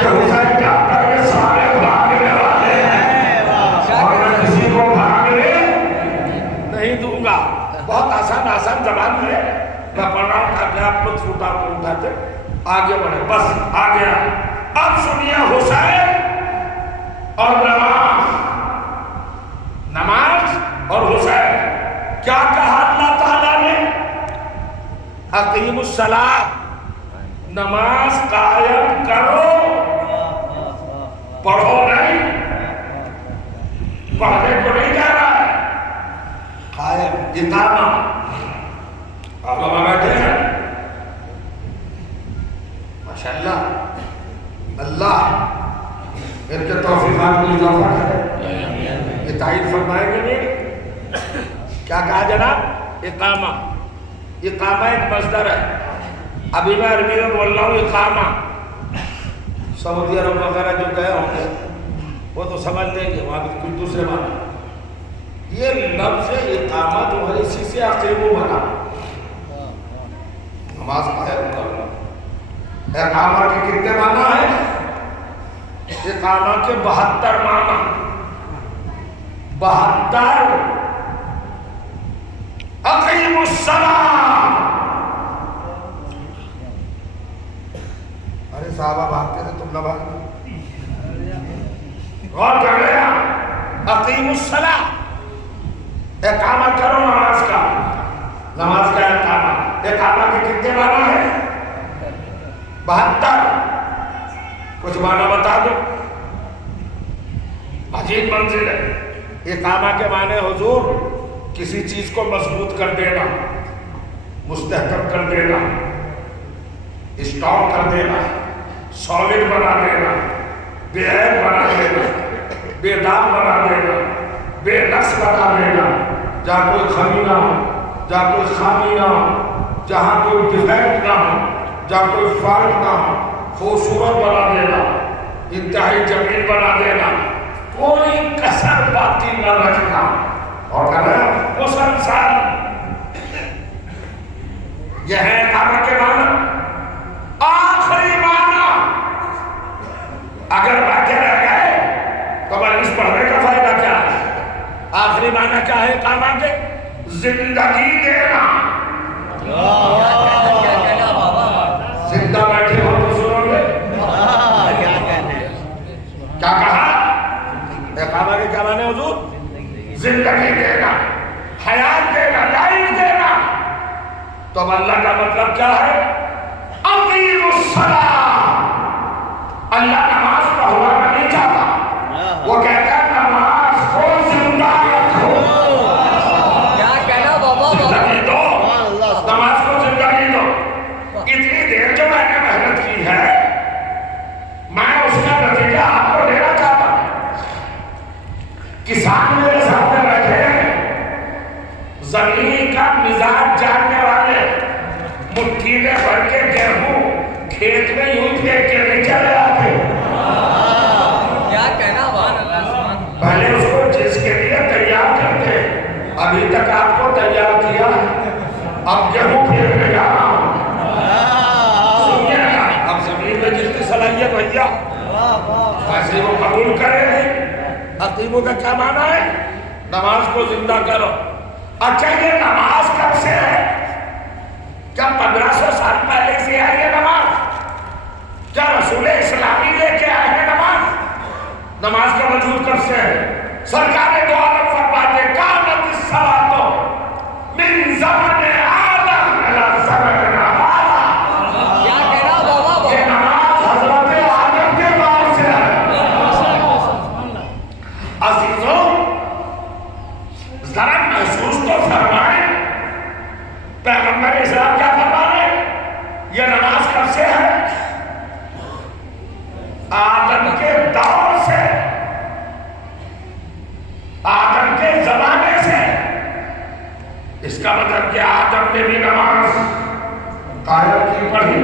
کہ حسین کیا کرے سارے بھاگنے والے ہیں اور میں کسی کو بھاگنے نہیں دوں گا. بہت آسان زبان میں میں پڑھ رہا ہوں تاکہ آپ لطف اٹھاتے آگے بڑھے. بس آ گیا. اب سنیے حسین اور نماز اور حسین. کیا کہا اللہ تعالیٰ نے؟ اقیم الصلاۃ، نماز قائم کرو. پڑھو نہیں، پڑھنے کو نہیں کہہ رہا ہے، قائم اقامہ. آپ لوگ بیٹھے ہیں ماشاءاللہ، اللہ ان کے توفیقات میں اضافہ کرے. یہ تائید فرمائیں گے نہیں؟ کیا کہا جناب؟ اقامہ. اقامہ ایک مصدر ہے. ابھی میں عربی میں بول رہا ہوں اقامہ. سعودی عرب وغیرہ جو گئے ہوں گے وہ تو سمجھ لیں گے، وہاں بھی کچھ دوسرے معنی. یہ لفظ اقامہ جو ہے اسی سے اقیمو بنا، نماز قائم کرنا. اقامہ کے کتنے معنی ہیں؟ اقامہ کے 72 معنی. 72. اقیم الصلاۃ. ارے صحابہ بھاگتے تھے، تم نہ بھاگنا. غور کر لیا. اقیم الصلاۃ، اقامہ کرو نماز کا. نماز کا اقامہ. اقامہ کے کتنے معنی ہیں؟ 72. کچھ معنی بتا دو. عجیب منزل ہے. اقامہ کے معنی حضور کسی چیز کو مضبوط کر دینا، مستحکم کر دینا، اسٹاپ کر دینا، سالڈ بنا دینا، بے عیب بنا دینا، بے داغ بنا دینا، بے نقص بنا دینا. جہاں کوئی خمی نہ ہو، جہاں کوئی خامی نہ ہو، جہاں کوئی ڈیفیکٹ نہ ہو، جہاں کوئی فالٹ نہ ہو، خوبصورت بنا دینا، انتہائی جمیل بنا دینا، کوئی کسر باقی نہ رکھنا. اور کہنا مسلسل. یہ ہے اقامہ کے معنی. آخری معنی اگر بیٹھے رہ گئے تو اس پڑھنے کا فائدہ کیا ہے؟ آخری معنی کیا ہے اقامہ کے؟ زندگی دینا. زندہ بیٹھے ہو تو سنو گے کیا کہا؟ اقامہ کے کیا معنی حضور؟ زندگی دینا، حیات دینا، لائف دینا. تو اب اللہ کا مطلب کیا ہے؟ اقیم الصلاۃ. اللہ نماز پڑھوانا نہیں چاہتا، وہ کہتا ہے نماز کو زندہ رکھو. کیا کہنا بابا؟ زندگی دو، نماز کو زندگی دو. اتنی دیر جو میں نے محنت کی ہے، میں اس کا نتیجہ آپ کو دینا چاہتا ہوں. کسان میرے سامنے بیٹھے ہیں، زمین کا مزاج جاننے والے، مٹھی میں بھر کے گیہوں کھیت میں یوں پھینک کے نہیں چلے آتے. کیا کہنا بابا؟ پہلے اس کو جس کے لیے تیار کرتے. ابھی تک آپ کو تیار کیا، اب گیہوں پھینکنے جا رہا ہوں. سنیے نا، اب زمین میں جس کی صلاحیت بھیا ایسے وہ قبول کرے نہیں. اقیموں کا کیا معنی ہے؟ نماز کو زندہ کرو. اچھا یہ نماز کب سے ہے؟ کیا 1500 سال پہلے سے ہے یہ نماز؟ کیا رسول اسلامی لے کے آئے ہیں نماز؟ نماز کا وجود کب سے ہے؟ سرکار دو عالم فرماتے کانت الصلاۃ من زمن آدم الی زمننا ھذا. کیا کہنا بابا؟ یہ نماز حضرت آدم کے دور سے ہے. عزیزوں ذرا محسوس تو فرمائیں، پیغمبر اسلام کیا فرما رہے ہیں؟ یہ نماز کب سے ہے؟ آدم کے دور سے، آدم کے زمانے سے. اس کا مطلب کہ آدم نے بھی نماز قائم کی، پڑھی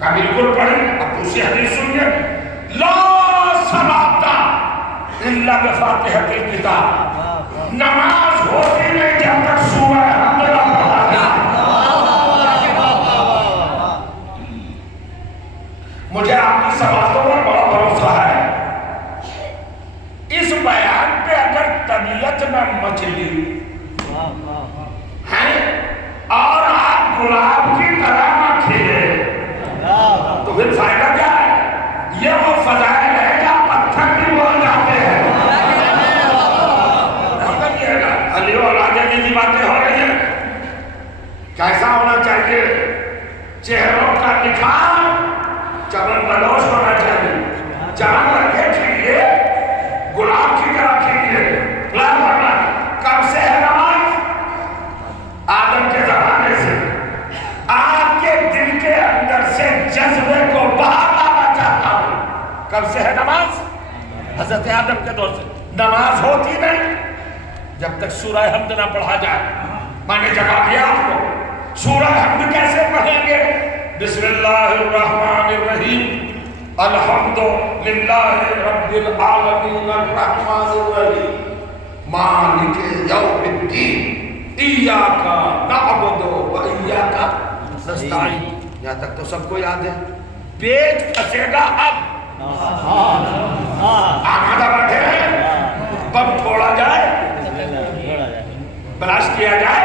کا بالکل پڑھی. اب دوسری حدیث سنیے، لا صلاۃ الا بفاتحۃ الکتاب. نماز ہوتی نہیں جب تک سورہ حمد نہ پڑھا جائے. مجھے آپ کی سماعتوں پر بڑا بھروسہ ہے. اس بیان پہ اگر طبیعت نہ مچلی باتیں ہو رہی ہیں. کیسا ہونا چاہیے؟ چہروں کا نکھار چمن بلوش ہونا چاہیے. چمن رکھے کھیلیے گلاب کی طرح کھیلیے. کب سے ہے نماز؟ آدم کے زمانے سے. آپ کے دل کے اندر سے جذبے کو باہر لانا چاہتا ہوں. کب سے ہے نماز؟ حضرت آدم کے دور سے. نماز ہوتی نہیں جب تک سورہ حمد نہ پڑھا جائے. میں نے جواب دیا آپ کو. سورہ حمد کیسے پڑھیں گے؟ بسم اللہ الرحمن الرحیم الحمد للہ رب العالمین الرحمن الرحیم مالک یوم الدین ایاک نعبد و ایاک نستعین. یہاں تک تو سب کو یاد ہے. پیٹ پھنسے گا اب. آمادہ بیٹھے ہیں. بم چھوڑا جائے, بلاش کیا جائے.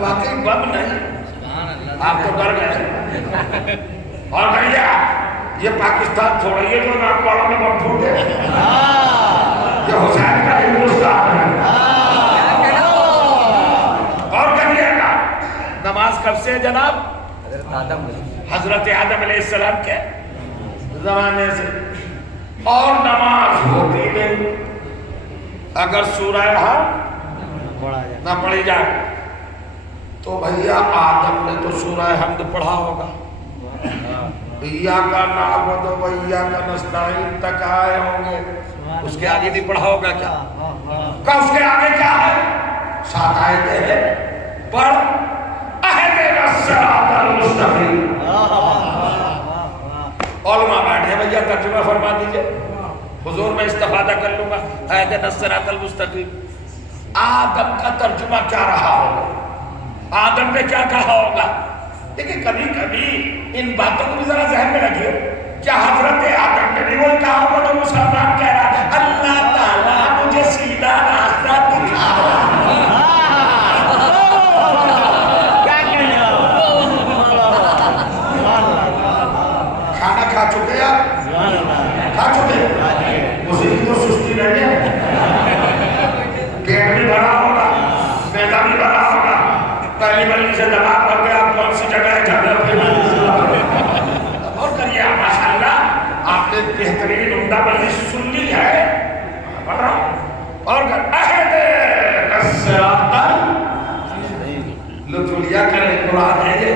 واقعی بم نہیں, آپ تو ڈر گئے. اور بھیا یہ پاکستان چھوڑیے جو نام والا میں بم پھوٹے. یہ حسین کا ہندوستان ہے. اور کریے گا. نماز کب سے جناب؟ حضرت آدم علیہ السلام کے زمانے سے. اور نماز ہوتی نہیں اگر سورہ حمد نہ پڑھی جائے. تو بھیا آدم نے تو سورہ حمد پڑھا ہوگا. ایاک نعبد و ایاک نستعین تک آئے ہوں گے. اس کے آگے نہیں پڑھا ہوگا کیا؟ کیا اس کے آگے کیا ہے؟ 7 آیتیں ہیں. پڑھ اہدنا الصراط المستقیم. علماء بیٹھے بھیا ترجمہ فرما دیجئے. حضور میں استفادہ کر لوں گا. اہدنا الصراط المستقیم آدم کا ترجمہ کیا رہا ہوگا؟ آدم نے کیا کہا ہوگا؟ دیکھیں کبھی کبھی ان باتوں کو بھی ذرا ذہن میں رکھیے. کیا حضرت آدم نے بھی وہی کہا ہوگا جو مسلمان کہہ رہا ہے اللہ تعالیٰ مجھے سیدھا راستہ دکھا. کھانا کھا چکے آپ؟ کھا چکے؟ اسی کی تو سستی رہ گیا. پیٹ بھی بھرا ہوگا, میدا بھی بھرا ہوگا. پہلی بلی سے دبا کر کے آپ کون سی جگہ ہے جگہ اور کریے. ماشاءاللہ آپ نے بہترین عمدہ بلی سن لی ہے. پڑھ رہا ہوں اور عہد الصراط لطف لیا کریں. قرآن ہے یہ.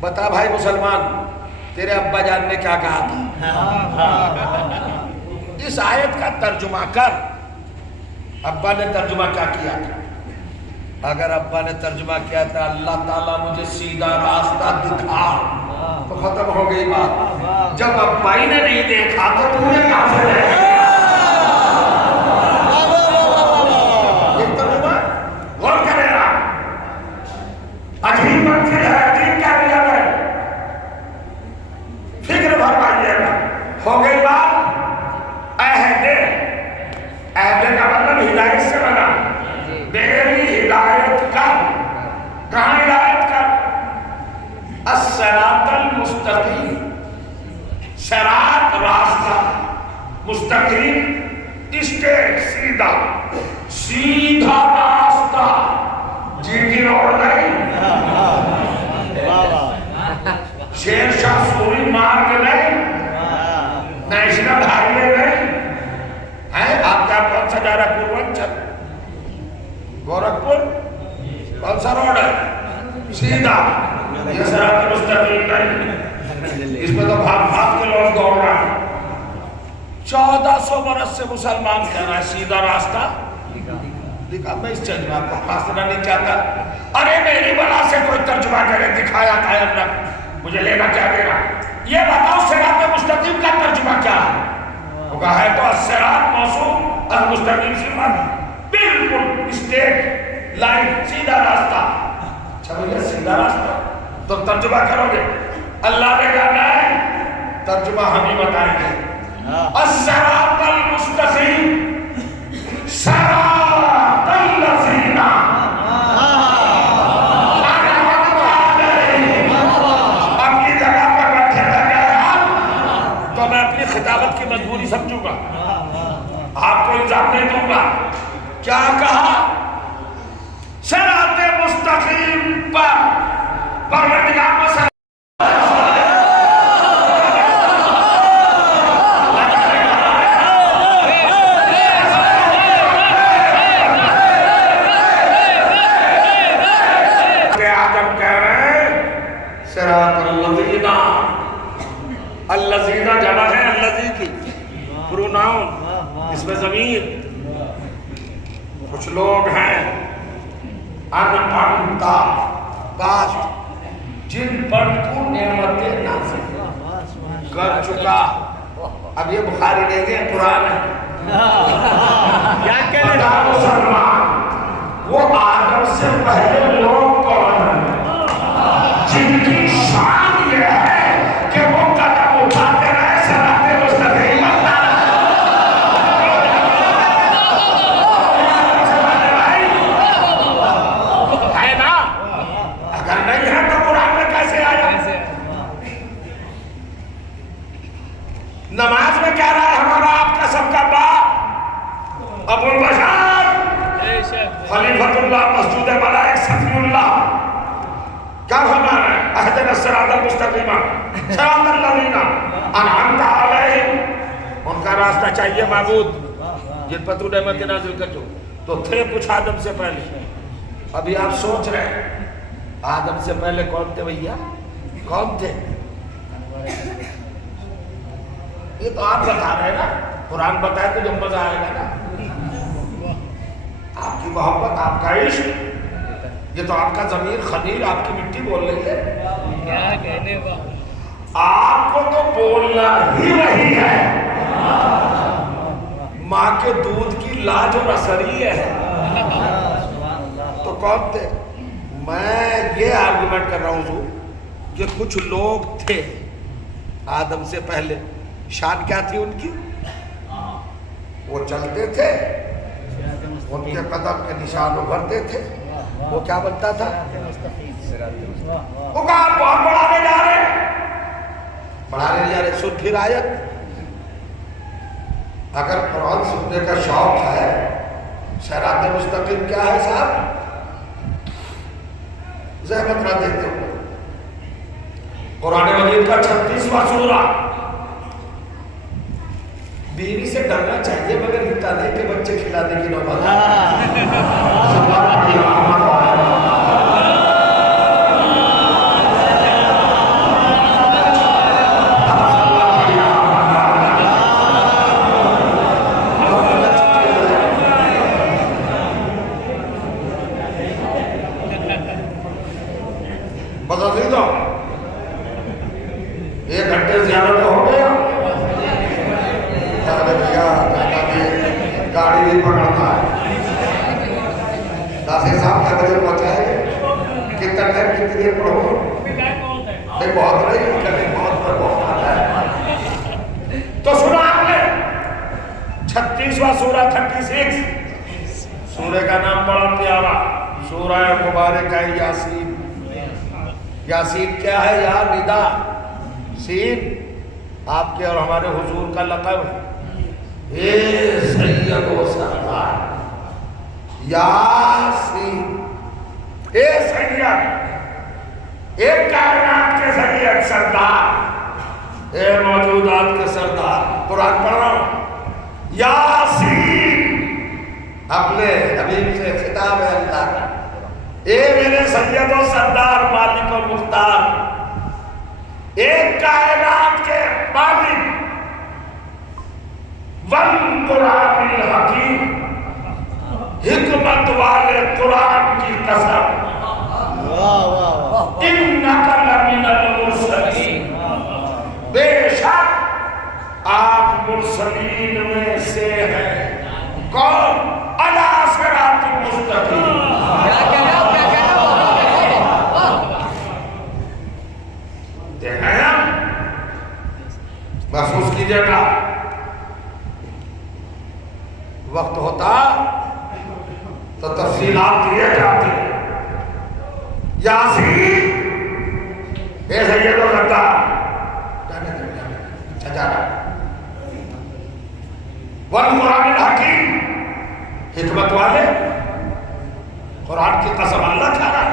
بتا بھائی مسلمان تیرے ابا جان نے کیا کہا تھا؟ اس آیت کا ترجمہ کر. ابا نے ترجمہ کیا کیا تھا؟ اگر ابا نے ترجمہ کیا تھا اللہ تعالیٰ مجھے سیدھا راستہ دکھا تو ختم ہو گئی بات. جب ابا ہی نے نہیں دیکھا تو تم نے کہاں سے دیکھا؟ ایک ترجمہ غور کرے گا. عجیب منزل ہے, عجیب کیفیت ہے. فکر فرمائیے گا. ہو گئی بات. عہد کا مطلب ہدایت سے بنا. میری ہدایت کر. کہاں ہدایت کر؟ الصراط المستقیم. صراط راستہ, مستقیم اسٹیٹ سیدھا. سیدھا راستہ. جی روڈ نہیں, شیر شاہ سوری مارگ نہیں, نیشنل ہائی وے نہیں ہے. آپ کا کون سا جا رہا؟ پوروانچل, گورکھپور, کون سا روڈ ہے؟ سیدھا. یہ صراط مستقیم نہیں. اس میں تو بھاگ بھاگ کے لوگ دوڑ رہا ہے. 1400 برس سے مسلمان کہہ رہا ہے سیدھا راستہ دکھا. میں اس چیز میں آپ کو فاصلہ نہیں چاہتا. ارے میری بلا سے کوئی ترجمہ کرے دکھایا قائم رکھ, مجھے لینا کیا دینا. یہ بتاؤ صراط مستقیم کا ترجمہ کیا ہے؟ ہوگا ہے تو الصراط موصوف, المستقیم صفت. بالکل اسٹیٹ لائن, سیدھا راستہ. اچھا بھیا سیدھا راستہ تو ترجمہ کرو گے. اللہ نے کہا ہے ترجمہ ہم ہی بتائیں گے. الصراط المستقیم صراط الذین اپنی جگہ پر بیٹھے رہ گئے آپ تو میں اپنی خطابت کی مجبوری سمجھوں گا. آپ کو الزام نہیں دوں گا. کیا کہا؟ ابراہیم پر پروردگار مسلم آدم کہہ رہے ہیں صراط الذین، الذین جمع ہے الذی کی پروناؤن، اس میں ضمیر. کچھ لوگ ہیں انعمتا کاش جن پر تو نعمتیں نازل کر چکا. اب یہ بخاری نہیں ہے، قرآن ہے. بتا مسلمان وہ آدم سے پہلے لوگ کون ہیں جن کی شان یہ ہے کہ وہ قدم اٹھاتے رہے صراط مستقیم ہے نا؟ اگر نہیں ہے تو قرآن میں کیسے آیا؟ نماز میں کہہ رہا ہے ہمارا آپ کا سب کا باپ ابو البشر خلیفۃ اللہ مسجود ملائک صفی اللہ. کیا فرما رہے ہیں؟ اہدنا الصراط المستقیم صراط الذین انعمت علیہم. ان کا راستہ چاہیے معبود جن پر تو نعمت نازل کر جو. تو تھے کچھ آدم سے پہلے. ابھی آپ سوچ رہے ہیں آدم سے پہلے کون تھے بھیا؟ کون تھے؟ یہ تو آپ بتا رہے ہیں نا. قرآن بتائے تو جب مزہ آئے گا نا. آپ کی محبت، آپ کا عشق، یہ تو آپ کا ضمیر خلیل، آپ کی مٹی بول رہی ہے. کیا کہنے با آپ کو تو بولنا ہی وہی ہے. ماں کے دودھ کی لاج اور اثر ہی ہے. تو کون تھے؟ میں یہ آرگومنٹ کر رہا ہوں کہ کچھ لوگ تھے آدم سے پہلے. شان کیا تھی ان کی؟ وہ چلتے تھے، ان کے قدم کے نشان ابھرتے تھے. وہ کیا بنتا تھا؟ وہ کہا آپ بہت بڑھانے جا رہے ہیں، بڑھانے جا رہے. سن پھر آیت. اگر قرآن سننے کا شوق ہے، صراط مستقیم کیا ہے صاحب؟ زحمت نہ دیتے ہو. قرآن مجید کا 36واں سورہ. بیوی سے ڈرنا چاہیے مگر ہٹانے کے بچے کھلانے کی نوبت. بس عزیزوں 1 گھنٹے زیادہ تو ہو گیا. گاڑی بھی پکڑنا ہے. ناصر صاحب کیا بجے پہنچائے گے؟ کتنا ٹائم کتنی دیر پڑھو؟ نہیں بہت نہیں، کبھی بہت آتا ہے. تو سنا آپ نے 36واں سورہ 36. سورہ کا نام بڑا پیارا، سورہ مبارکہ یاسین. یاسین کیا ہے یار؟ ندا. سین آپ کے اور ہمارے حضور کا لقب ہے. اے سید و سردار یاسین. اے سید، ایک کائنات کے سید سردار، اے موجودات کے سردار. قرآن پڑھ رہا ہوں. یاسین اپنے حبیب سے خطاب ہے اللہ کا. اے میرے سید و سردار، مالک و مختار، ایک کائنات کے مالک، والقرآن الحکیم، حکمت والے قرآن کی قسم، انک لمن المرسلین، بے شک آپ مرسلین میں سے ہیں. کون؟ علی صراط مستقیم. کیا کہنا دیکھیں نا، محسوس کیجیے گا. وقت ہوتا تو تفصیلات دیے جاتے. یاسین اے سید و سردار، والقرآن الحکیم، حکمت والے. قرآن کی قسم اللہ کھا رہا ہے.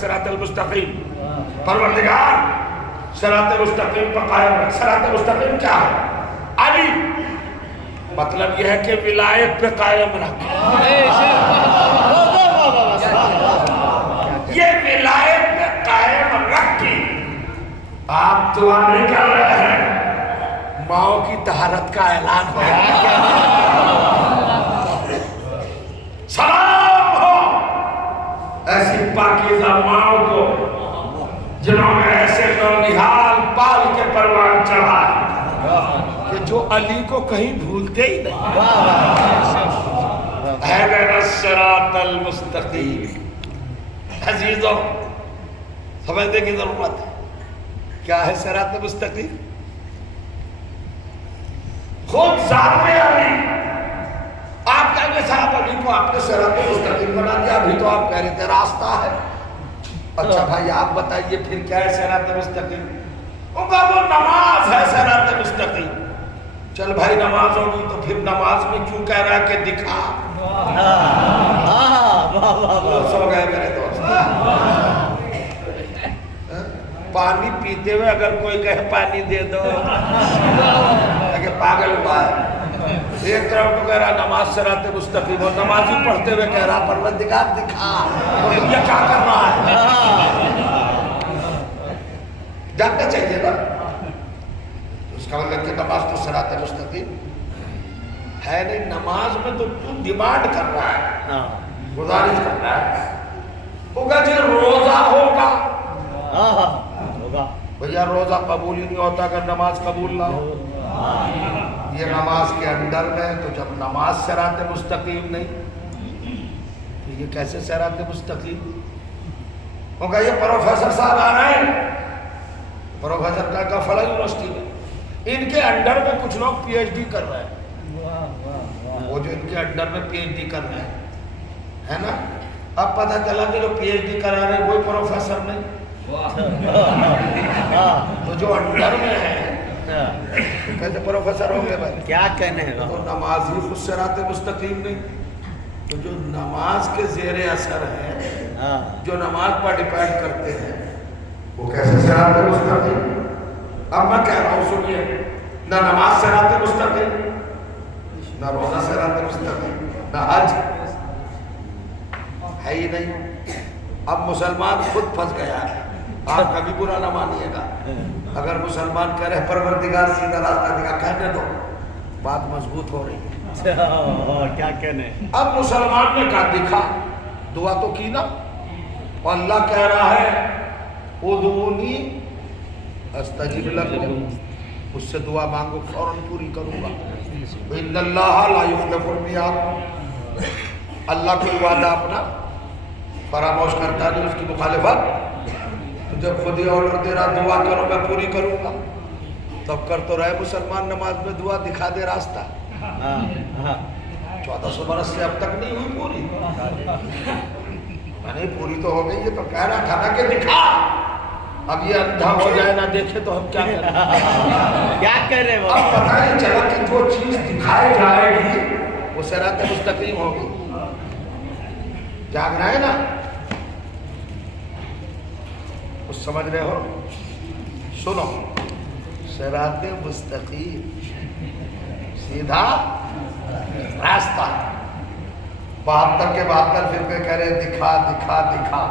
صراط المستقیم. پروردگار صراط مستقیم پر قائم رکھ. صراط مستقیم کیا ہے؟ علی مطلب یہ ہے کہ ولایت پہ قائم رکھ. یہ ولایت پہ قائم رکھ کی آپ دعا نہیں کر رہے ہیں، ماؤں کی طہارت کا اعلان ہو. سلام ہو ایسی پاکیزہ ماؤں کو جنہوں نے ایسے نونہال پال کے پروان چڑھا کہ جو علی کو کہیں بھولتے ہی نہیں. اہدنا الصراط المستقیم. عزیزوں سمجھنے کی ضرورت ہے. کیا ہے صراط مستقیم؟ خود ذات علی. آپ کہیں گے صاحب علی کو آپ نے صراط مستقیم بنا دیا، ابھی تو آپ کہہ رہے تھے راستہ ہے. اچھا بھائی آپ بتائیے پھر کیا ہے صراط مستقیم؟ ان کا وہ نماز ہے صراط مستقیم. چل بھائی نماز ہوگی تو پھر نماز میں کیوں کہہ رہا ہے کہ دکھا؟ سو گئے میرے دوست. پانی پیتے ہوئے اگر کوئی کہے پانی دے دو کہ پاگل ہوا ہے. ایک طرف تو کہہ رہا نماز صراط مستقیم اور نمازی پڑھتے ہوئے کہہ رہا پروردگار دکھا یہ کیا کر رہا ہے. جاننا چاہیے نا. اس کا مطلب کہ نماز تو صراط مستقیم ہے نہیں. نماز میں تو ڈیمانڈ کر رہا ہے، گزارش کر رہا ہے. ہوگا جی روزہ ہوگا. بھیا روزہ قبول ہی نہیں ہوتا اگر نماز قبول نہ ہو. یہ نماز کے اندر میں تو جب نماز صراط مستقیم نہیں تو یہ کیسے صراط مستقیم ہوگا. یہ پروفیسر صاحب آ رہے ہیں، پروفیسر کا فلاں یونیورسٹی میں ان کے انڈر میں کچھ لوگ پی ایچ ڈی کر رہے ہیں. وہ جو ان کے انڈر میں پی ایچ ڈی کر رہے ہیں ہے نا. اب پتہ چلا کہ جو پی ایچ ڈی کرا رہے ہیں کوئی پروفیسر نہیں. تو جو انڈر میں ہے کہتے پروفیسر ہو گئے بھائی. کیا کہنے ہیں تو نماز ہی خود صراط مستقیم نہیں. تو جو نماز کے زیر اثر ہیں، جو نماز پر ڈیپینڈ کرتے ہیں، وہ کیسے صراط مستقیم؟ اب میں کہہ رہا ہوں سنیے، نہ نماز صراط مستقیم، نہ روزہ صراط مستقیم، نہ حج ہے ہی نہیں. اب مسلمان خود پھنس گیا ہے. آپ کبھی برا نہ مانیے گا. اگر مسلمان کہہ رہے پروردگار سیدھا راستہ دکھا، کہنے دو بات مضبوط ہو رہی ہے. کیا کہنے. اب مسلمان نے کہا دکھا، دعا تو کی نا. اور اللہ کہہ رہا ہے ادعونی استجب لکم، اس سے دعا مانگو فوراً پوری کروں گا. ان اللہ لا یخلف المیعاد. اللہ کوئی وعدہ اپنا فراموش کرتا نہیں، اس کی مخالفت. تو جب خود ہی آرڈر دے رہا دعا کرو میں پوری کروں گا، تب کر تو رہے مسلمان نماز میں دعا دکھا دے راستہ. 1400 برس سے اب تک نہیں ہوئی پوری. نہیں پوری تو ہو گئی ہے تو کہہ رہا تھا نا کہ دکھا. اب یہ اندھا ہو جائے نہ دیکھے تو ہم کیا کریں. کیا کر رہے وہ. اب پتہ نہیں چلا کہ جو چیز دکھائے جائے گی وہ صراط مستقیم ہوگی. جاگ رہے ہیں نا. کچھ سمجھ رہے ہو؟ سنو، صراط مستقیم سیدھا راستہ. 72 کے 72 فرقے کہہ رہے دکھا دکھا دکھا.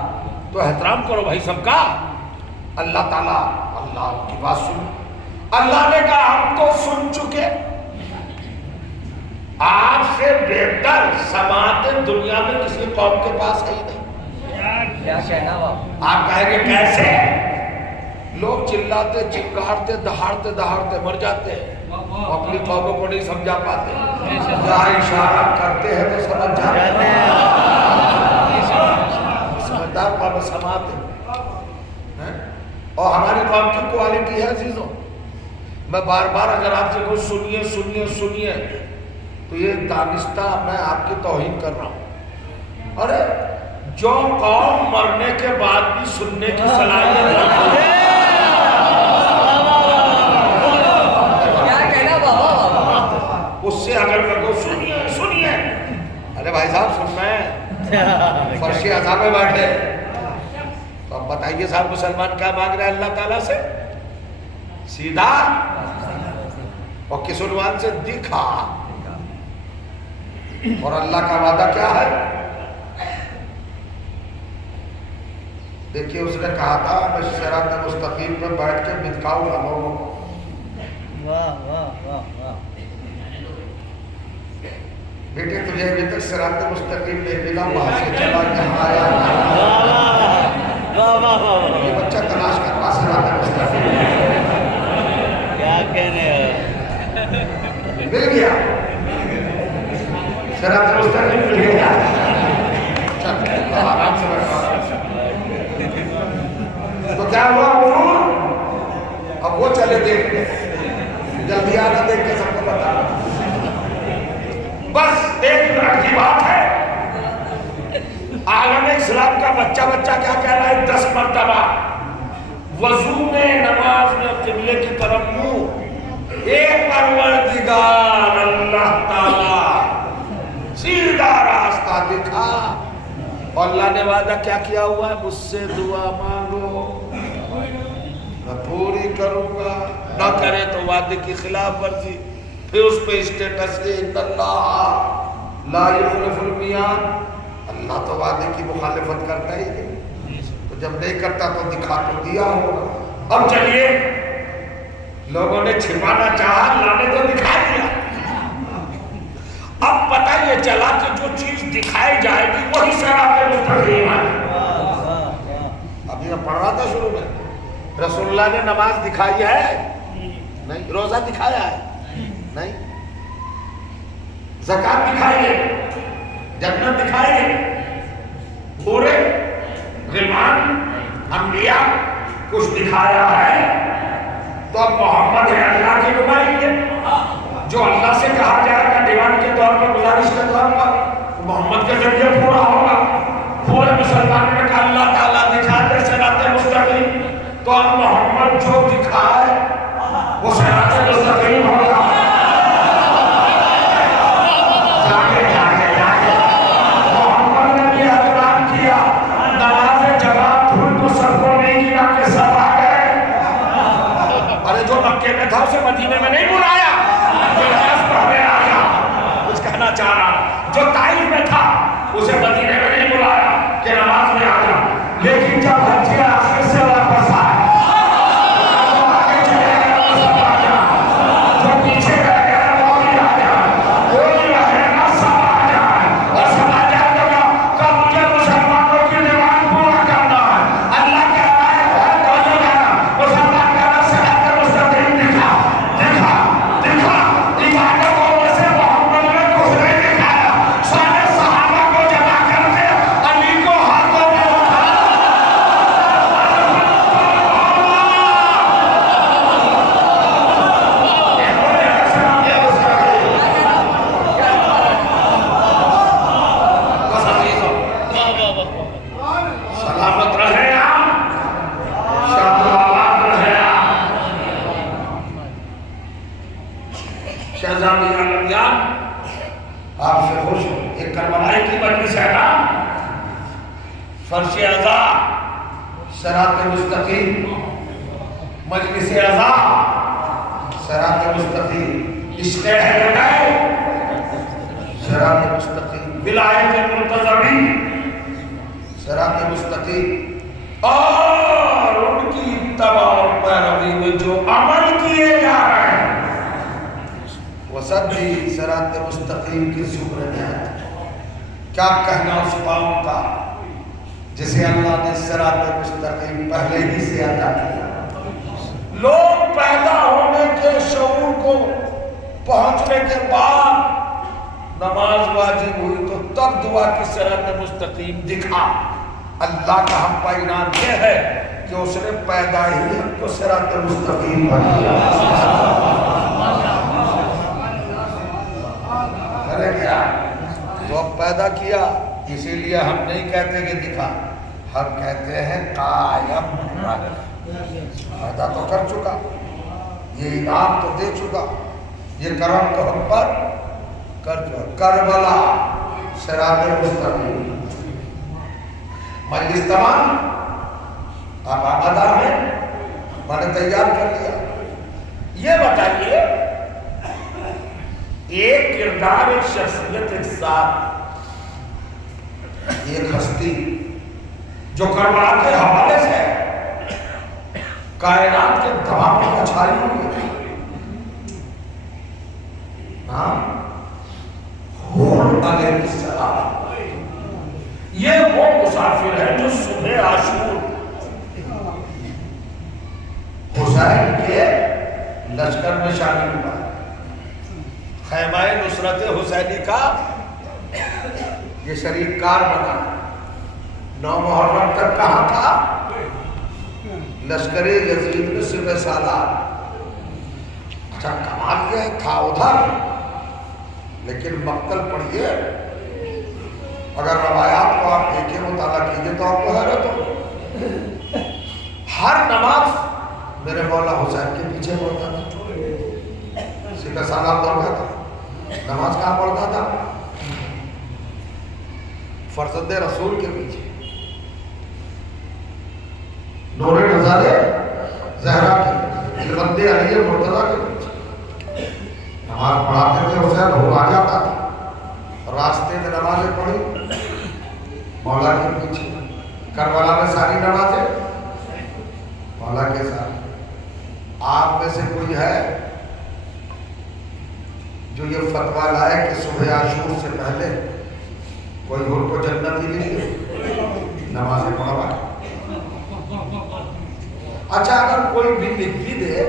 تو احترام کرو بھائی سب کا. اللہ تعالیٰ اللہ کی بات سن. اللہ نے کہا ہم تو سن چکے. آپ سے بہتر سماعت دنیا میں کسی قوم کے پاس ہے ہی نہیں. کیا کہنا بابا. آپ کہیں گے کیسے؟ لوگ چلاتے چنگارتے دہاڑتے دہاڑتے مر جاتے ہیں، اپنی قوموں کو نہیں سمجھا پاتے. جہاں اشارہ کرتے ہیں تو سمجھ جاتے ہیں. سمجھدار قوم سماعت ہے. اور ہماری قوم کی کوالٹی ہے عزیزوں. میں بار بار اگر آپ سے کچھ سنیے سنیے سنیے تو یہ دانستہ میں آپ کی توہین کر رہا ہوں. ارے جو قوم مرنے کے بعد بھی سننے کی صلاحیت رکھتی ہے، کیا کہنا بابا. اس سے اگر میں کو سنیے سنیے. ارے بھائی صاحب سننا ہے، فرش عذاب میں بیٹھے بتائیے صاحب مسلمان کیا مانگ رہے ہیں اللہ تعالیٰ سے؟ سیدھا اور کس عنوان سے؟ دکھا. اور اللہ کا وعدہ کیا ہے؟ دیکھیے اس نے کہا تھا میں صراط مستقیم پہ بیٹھ کے بتکاؤں گا لوگوں کو. بیٹے تجھے ابھی تک صراط مستقیم نہیں ملا، وہاں سے چلا یہاں آیا. یہ بچہ تلاش کر رہا صراط مستقیم. کیا کہنے مل گیا صراط مستقیم، مل گیا. چل آرام سے بیٹھا. تو کیا ہوا حضور؟ اب وہ چلے دیکھنے، جلدی آنا دیکھ کے سب کو بتا. بس 1 منٹ کی بات ہے. عالم اسلام کا بچہ کیا کہہ رہا ہے؟ 10 مرتبہ وضو میں، نماز میں قبلے کی طرف منہ. اے پروردگار اللہ تعالی سیدھا راستہ دکھا. اور اللہ نے وعدہ کیا کیا ہوا ہے؟ مجھ سے دعا مانگو میں پوری کروں گا. نہ کرے تو وعدے کی خلاف ورزی. پھر اس پہ اسٹیٹس دے ان اللہ لا یخلف المیعاد. اللہ تو وعدے کی مخالفت کرتا ہی نہیں، تو جب نہیں کرتا تو دکھا تو دیا ہوگا. اب چلیے لوگوں نے چھپانا چاہا، اللہ نے تو دکھا دیا. اب پتہ یہ چلا کہ جو چیز دکھائی جائے گی وہی صراط مستقیم ہے. ابھی میں پڑھ رہا تھا شروع میں، رسول اللہ نے نماز دکھائی ہے نہیں، روزہ دکھایا ہے نہیں، زکات دکھائی ہے، جنت دکھائی ہے، پورے غلمان انبیاء کچھ دکھایا ہے. تو اب محمد ہے اللہ کی نمائندے، جو اللہ سے کہا جائے گا ڈیمانڈ کے طور پر، گزارش کے طور پر، محمد کے ذریعے پورا ہوگا. پورے مسلمانوں نے کہا اللہ تعالیٰ دکھا دے صراط مستقیم. تو اب محمد جو دکھائے وہ صراط مستقیم ہوگا. محمد نے بھی اعلان کیا، نماز جماعت ہوئی تو سب کو نہیں کیا کہ سب آ گئے. ارے جو مکے میں تھا اسے مدینے میں نہیں بلایا، کچھ کہنا چاہ رہا. جو طائف میں تھا اسے مدینے میں نہیں بلایا کہ نماز میں آ جا. لیکن جب حجی آخر سے واپس آئے، جو آگے چلے گئے وہ سب آ جا، جو پیچھے رہ گئے وہ بھی آ جا. کوئی رہے گا سب آ جائے، اور سب آ جائے گا. کب مجھے مسلمانوں کی ڈیمانڈ پورا کرنا ہے. اللہ کہہ رہا ہے مسلمان کہہ رہا صراط مستقیم دکھا دکھا دکھا. عبادتوں سے محمد نے کچھ نہیں دکھایا. سارے صحابہ کو جمع کر کے علی کو ہاتھوں میں اٹھا سلامت رہے آپ، شاد و آباد رہے آپ. شہزادی عالمیان آپ سے خوش ہوں. ایک کربلائی کی مجلس ہے نا، فرش عزا صراط مستقیم، مجلس عزا صراط مستقیم، عشق حضرت صراط مستقیم، ولایت منتظمی صراط مستقیم. اور ان کی اتباع اور پیروی میں جو عمل کیے جا رہے ہیں وہ سب بھی صراط مستقیم کی زمرے میں ہے. کیا کہنا اس قوم کا جسے اللہ نے صراط مستقیم پہلے ہی سے عطا کیا. لوگ پیدا ہونے کے شعور کو پہنچنے کے بعد نماز واجب ہوئی تو تب دعا کی صراط مستقیم دکھا. اللہ کا ہم پہ انعام یہ ہے کہ اس نے پیدا ہی ہم کو صراط مستقیم بنایا. کرے گیا تو اب پیدا کیا، اسی لیے ہم نہیں کہتے کہ دکھا، ہم کہتے ہیں قائم رکھ. پیدا تو کر چکا، یہ انعام تو دے چکا، یہ کرم تو ہم پر کر چکا. کربلا صراط مستقیم. مجلس تمام آپ آمادہ ہیں؟ میں نے تیار کر لیا. یہ بتائیے ایک کردار، ایک شخصیت، ایک ذات، ایک ہستی جو کربلا کے حوالے سے کائنات کے تمام پر چھائی ہوئی ہے. نام حور علیہ السلام. یہ وہ مسافر ہے جو صبح عاشور حسین کے لشکر میں شامل ہوا. خیمہ نصرت حسینی کا یہ شریک کار بنا. 9 محرم تک کہاں تھا؟ لشکر یزید میں صبح سالار. اچھا کمال یہ تھا ادھر، لیکن مقتل پڑھیے. اگر روایات کو آپ دیکھیں مطالعہ کیجیے تو آپ کو حیرت ہو. ہر نماز میرے مولا حسین کے پیچھے پڑھتا تھا. صبح سالار پڑھتا تھا. نماز کہاں پڑھتا تھا؟ فرزند رسول کے پیچھے. نور نظر زہرا کی علمت علی مرتضیٰ کے پیچھے نماز پڑھاتے تھے. حسین ہو آ جاتا تھا. راستے میں نمازیں پڑھی مولا کے پیچھے. کربلا میں ساری نمازیں مولا کے ساتھ. آپ میں سے کوئی ہے جو یہ فتویٰ لائے کہ صبح عاشور سے پہلے کوئی اور کو جنت ہی نہیں دے؟ نمازیں پڑھوا. اچھا اگر کوئی بھی لکھ بھی دے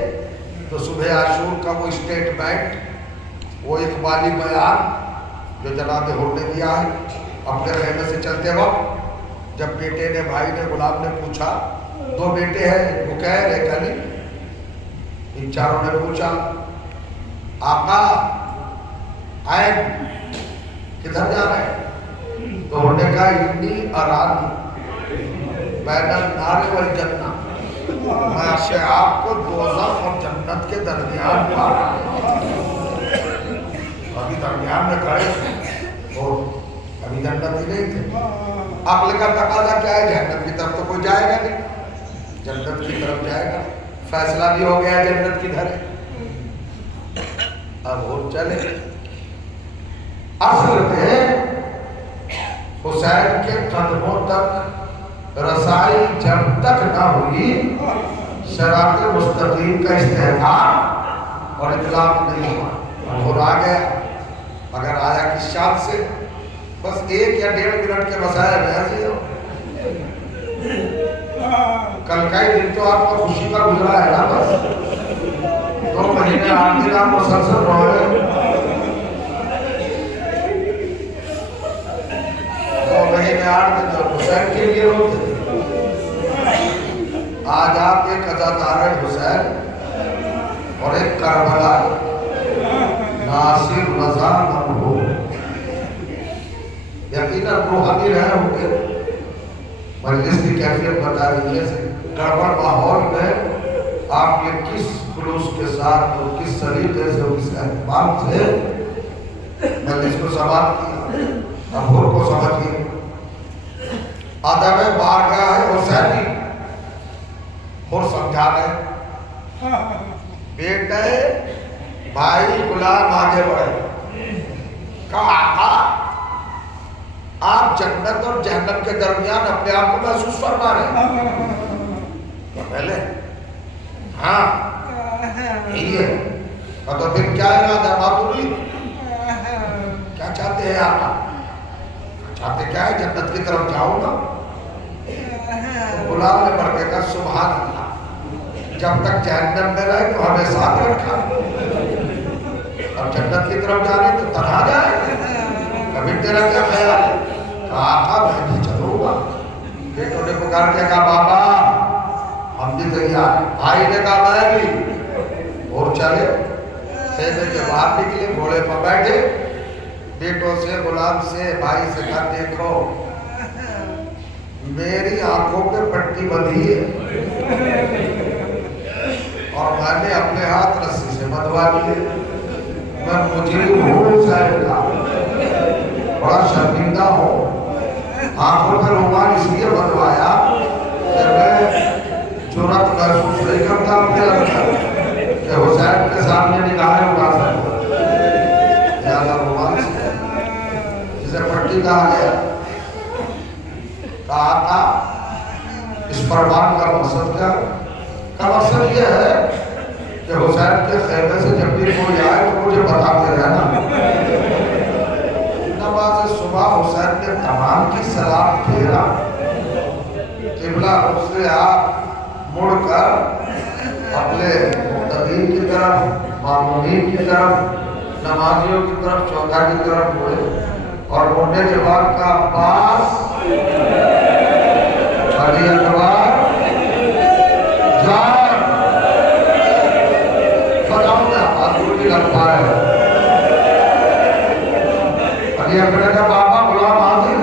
تو صبح عاشور کا وہ اسٹیٹمنٹ، وہ اقبالی بیان جو جناب حور نے دیا ہے اپنے خیمے سے چلتے وقت، جب بیٹے نے، بھائی نے، غلام نے پوچھا، 2 بیٹے ہیں بکیر ایک علی، ان چاروں نے پوچھا آقا آئے کدھر جا رہے ہیں؟ تو انہوں نے کہا انی ارانی بین النار والجنہ، میں اپنے آپ کو دوزخ اور جنت کے درمیان پا رہا ہوں. ابھی درمیان میں کھڑے اور ابھی جنت ہی نہیں تھے. عقل کا تقاضا کیا ہے؟ جنت کی طرف تو کوئی جائے گا نہیں، جنت کی طرف جائے گا. فیصلہ بھی ہو گیا جنت کدھر ہے. اب وہ چلے. اصل میں حسین کے قدموں تک رسائی جب تک نہ ہوئی، صراط مستقیم کا استحکام اور اطلاق نہیں ہوا. اور آ گیا. اگر آیا کس شان سے؟ بس 1 یا 1.5 منٹ کے مسائل میں ایسے ہو. کل کا ہی دن تو آپ کو خوشی کا گزرا ہے نا. بس 2 مہینے 8 دن آپ مسلسل روئے. 2 مہینے 8 دن آپ حسین کے لیے روتے. آج آپ ایک عزادار حسین اور ایک کربلا ناصر رضا مرحوم، یقیناً روحانی رہے ہوں گے. مجلس کی کیفیت بتا رہی ہے گڑبڑ ماحول میں آپ نے کس خلوص کے ساتھ اور کس طریقے سے اور کس اہتمام سے مجلس کو سماعت کیا. اب حور کو سمجھیے. ادب بارگاہ حسینی. حور سمجھا رہے بیٹے بھائی غلام آگے بڑھے. کہا آقا آپ جنت اور جہنم کے درمیان اپنے آپ کو محسوس فرما رہے ہیں؟ پہلے ہاں یہی ہے. تو پھر کیا ارادہ ماتوری کیا چاہتے ہیں آپ؟ چاہتے کیا ہے؟ جنت کی طرف جاؤں گا. غلام نے پڑھ کے کہا سبحان اللہ، جب تک جہنم میں رہے تو ہمیں ساتھ رکھا، اب جنت کی طرف جانے تو تنہا جائے. کبھی تیرا کیا خیال ہے؟ کہا آقا میں بھی چلوں گا. بیٹوں نے پکار کے کہا بابا ہم بھی تیار ہیں. بھائی نے کہا میں بھی. اور چلے خیمے کے باہر نکلے، گھوڑے پر بیٹھے. بیٹوں سے، غلام سے، بھائی سے کہا دیکھو میری آنکھوں پہ پٹی بندھی ہے اور میں نے اپنے ہاتھ رسی سے بندھوا لیے. میں مجرم ہوں صاحب کا، بڑا شرمندہ ہوں. آنکھوں پہ رومال اس لیے بندھوایا کہ میں جرأت محسوس نہیں کرتا اپنے اندر کہ حسین کے سامنے نگاہیں اٹھا سکتا زیادہ رومانس ہے جسے پٹی کہا گیا کہا تھا اس فرمان کا مقصد کیا کا مقصد یہ ہے کہ حسین کے خیمے سے جب بھی کوئی آئے تو مجھے بتاتے رہنا نماز صبح حسین نے تمام کی سلام پھیرا قبلہ رخ سے آپ مڑ کر اپنے مقتدین کی طرف معمومین کی طرف نمازیوں کی طرف چوتھا کی طرف ہوئے اور مڑنے کے بعد کا عباس علی اکبر جان فلاؤں نے حضور کی لگ پائے علی اکبر کا بابا غلام حاضر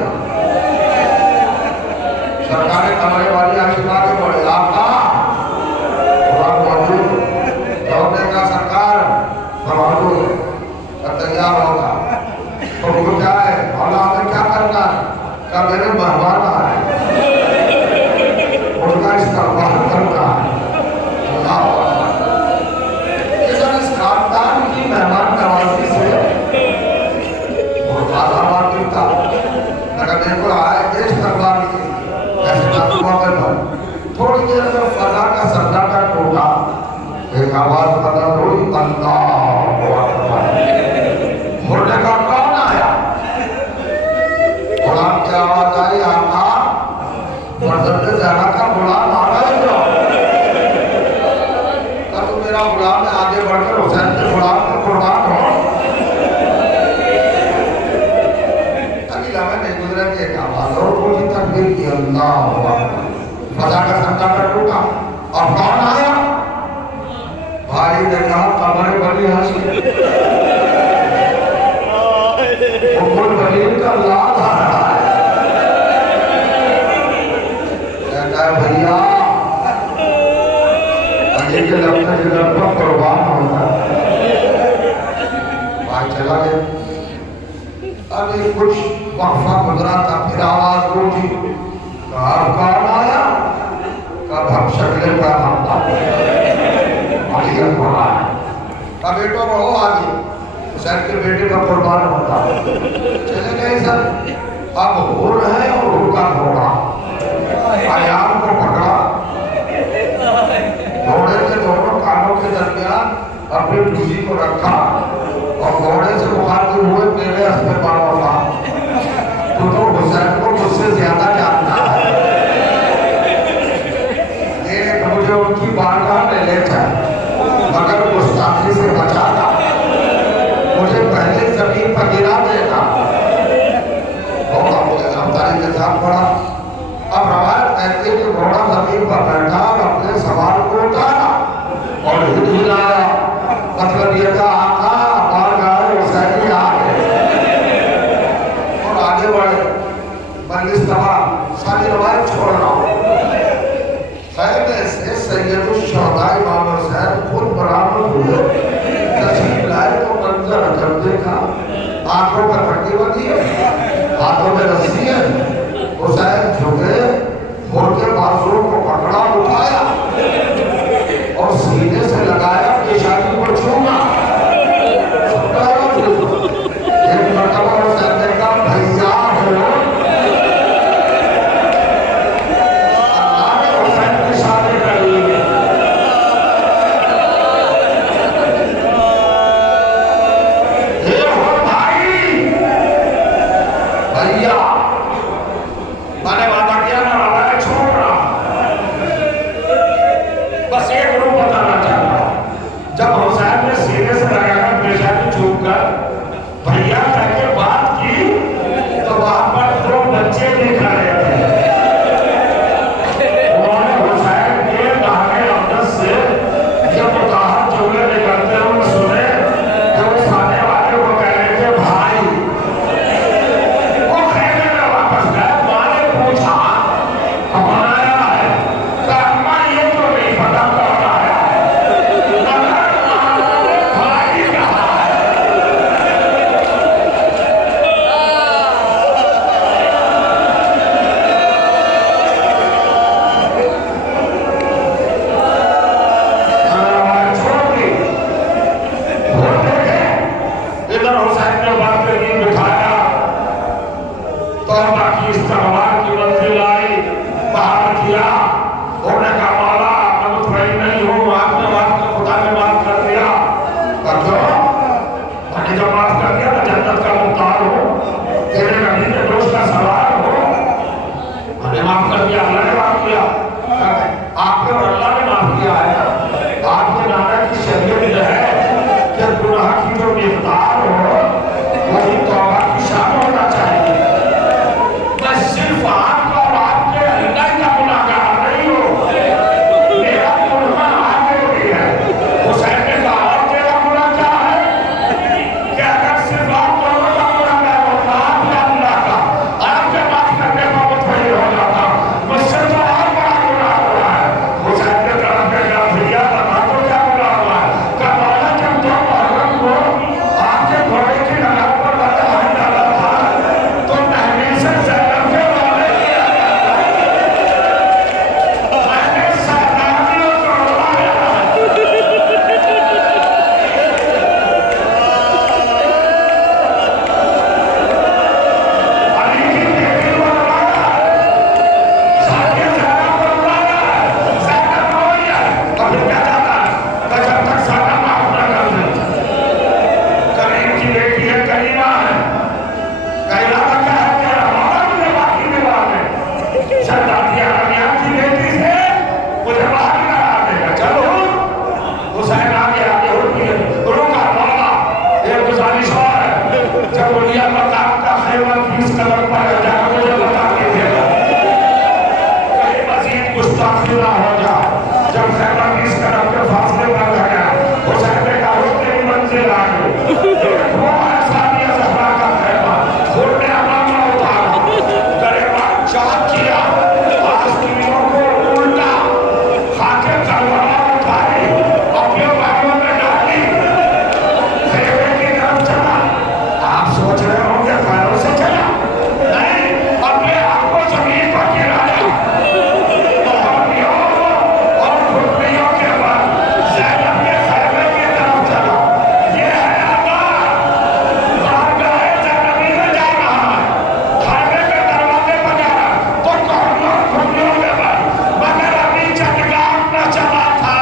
سرکار کمرے والی آشما کے بڑے آقا غلام موجود دوڑنے کا سرکار فرمانو کا تیار ہوگا تو وہ کیا ہے مولا ہمیں کیا کرنا ہے کہ میرے مہمان آئے ان کا استقبال کرنا ہے اللہ اس خاندان کی مہمان نوازی سے وہ آزاد کرتا اگر میرے کو آئے گے استقبال کی ایسے نظمہ میں بھر تھوڑی دیر میں فضا کا سناٹا ٹوٹا ایک آواز بدل ہوئی اللہ بھرنے کا کون آیا غلام کی آواز آئی آقا مرزد زہرا کا غلام آ رہا ہے کہ تو میرا غلام ہے آگے بڑھ کر حسین کے غلام کو قربان ہو ابھی لمحے نہیں گزرے کہ ایک آواز اور کوئی تکبیر کی اللہ فضا کا سناٹا ٹوٹا اور کون آیا بھائی نے کہا قمر بنی ہاشم وہ بلیم کا لاد آ رہا ہے کہتا ہے بھئیہ علی کے لفظ جگر پر قربان ہوتا ہے بھائی چلا گئے ابھی کچھ وقفہ گزرا تھا پھر آواز اٹھی کہا کون آیا کب ہم شکلیں پر ہم علی اکبر آیا کہا بیٹو رہو آگے حسین کے بیٹے کا قربان ہوتا چلے گئے سر اب ہو رہے اور رکا گھوڑا ایام کو پکڑا گھوڑے کے دونوں کانوں کے درمیان اپنی ڈوزی کو رکھا اور گھوڑے سے مخاطب ہوئے میرے ہستے پر وفا تو حسین کو مجھ سے زیادہ جانتا ہے ایک مجھے ان کی بارگاہ میں لے جائے مگر گستاخی سے بچانا مجھے پہلے زمین پر گرا دینا گھوڑا مجھے سمتاری کے ساتھ پڑا اب روایت کہتی ہے کہ گھوڑا زمین پر بیٹھا اور اپنے سوال کو اٹھانا اور ہلایا مطلب یہ تھا آقا بارگاہ حسینی آ گئے اور آگے بڑھے مجلس تمام ساری روایت چھوڑ رہا ہوں خیمے سے سید الشہداء امام حسین خود برآمد ہوئے تشریف لائے تو منظر عجب دیکھا آنکھوں پر پٹی بندھی ہے ہاتھوں میں رسی ہے حسین جھکے گھوڑ کے بازوؤں کو پکڑا اٹھایا اور سینے سے لگایا پیشانی کو چھوما ایک مرتبہ حسین نے کہا بھیا ہو میں نے وعدہ کیا حسین نے بہترین بٹھایا، توبہ کی استغفار کی منزل آئی، باہر کیا، انہوں نے کہا مولا میں مطمئن نہیں ہوں، آپ نے معاف کر، خدا نے معاف کر دیا، میں نے جو معاف کر دیا میں جنت کا مختار ہوں، تیرے نبی کے دوست کا سوار ہوں، میں نے معاف کر دیا، اللہ نے معاف کیا، آپ نے اور اللہ نے معاف کیا ہے، آپ کے نانا کی شریعت یہ ہے کہ گناہ کی جو مقدار ہو وہی توبہ کی شان ہونا چاہیے، میں صرف آپ کا اور آپ کے اللہ کا گناہگار نہیں ہوں، میرا گناہ آگے بھی ہے۔ حسین نے کہا اور تیرا گناہ کیا ہے کہ اگر صرف آپ دونوں کا گناہگار ہوتا آپ یا اللہ کا، آپ کے معاف کرنے کا مطمئن ہو جاتا، مجھ سے تو اور بڑا گناہ ہوا ہے۔ حسین نے کہا کہ کیا بھیا بتا تو کیا گناہ ہوا ہے؟ کہ مولا جب تو محرم کو آپ کے گھوڑے کی لگام پر بتا ڈالا تھا تو تحمیل سے زینب کے والے کیا میں نے سرداریوں کو اڑوایا، علی کی بیٹی کو اڑوایا، ساتھی زینب کو اڑوایا، زینب روئی ہے، اور پھر کیا چاہتا ہے کہ جب تک سادہ معاف نہ کر دے، کریم کی بیٹی ہے، کریمہ ہے، کا ارادہ کیا ہے تیرا مولا مجھے باقی دوا دے، شہزادی عربیہ کی بیٹی سے مجھے باہر کرا دے گا، چلو حسین آگے آگے ہوتی ہے، رکا مولا ایک گزارش اور ہے، جب اولیاء مقام کا خیمہ 20 قدم پر جا کر مجھے بتا دیجیے گا، کہیں مزید گستاخی نہ ہو جائے، جب خیمہ 20 قدم کے فاصلے پر لگا حسین نے کہا وہ تیری منزل آ گئی، وہ ہے ثانیہ زہرا کا خیمہ، خود نے امامہ اتارا، گریبان چاک کیا، آستینوں کو الٹا، خاکے کربلا اٹھائی، اپنے بھائیوں میں ڈالی، خیمے کی طرف چلا۔ آپ سوچ رہے ہوں گے پیروں سے چلا؟ نہیں، اپنے آپ کو زمین پر گرایا، محرمیوں اور خطبیوں کے بعد زینب کے خیمے کی طرف چلا، یہ ہے آدھار، بارگاہ زینبی میں جا رہا ہے، خیمے کے دروازے پر جا رہا ہے، تو کوہنیوں اور خطبیوں کے بعد، مگر ابھی چٹکام نہ چلا تھا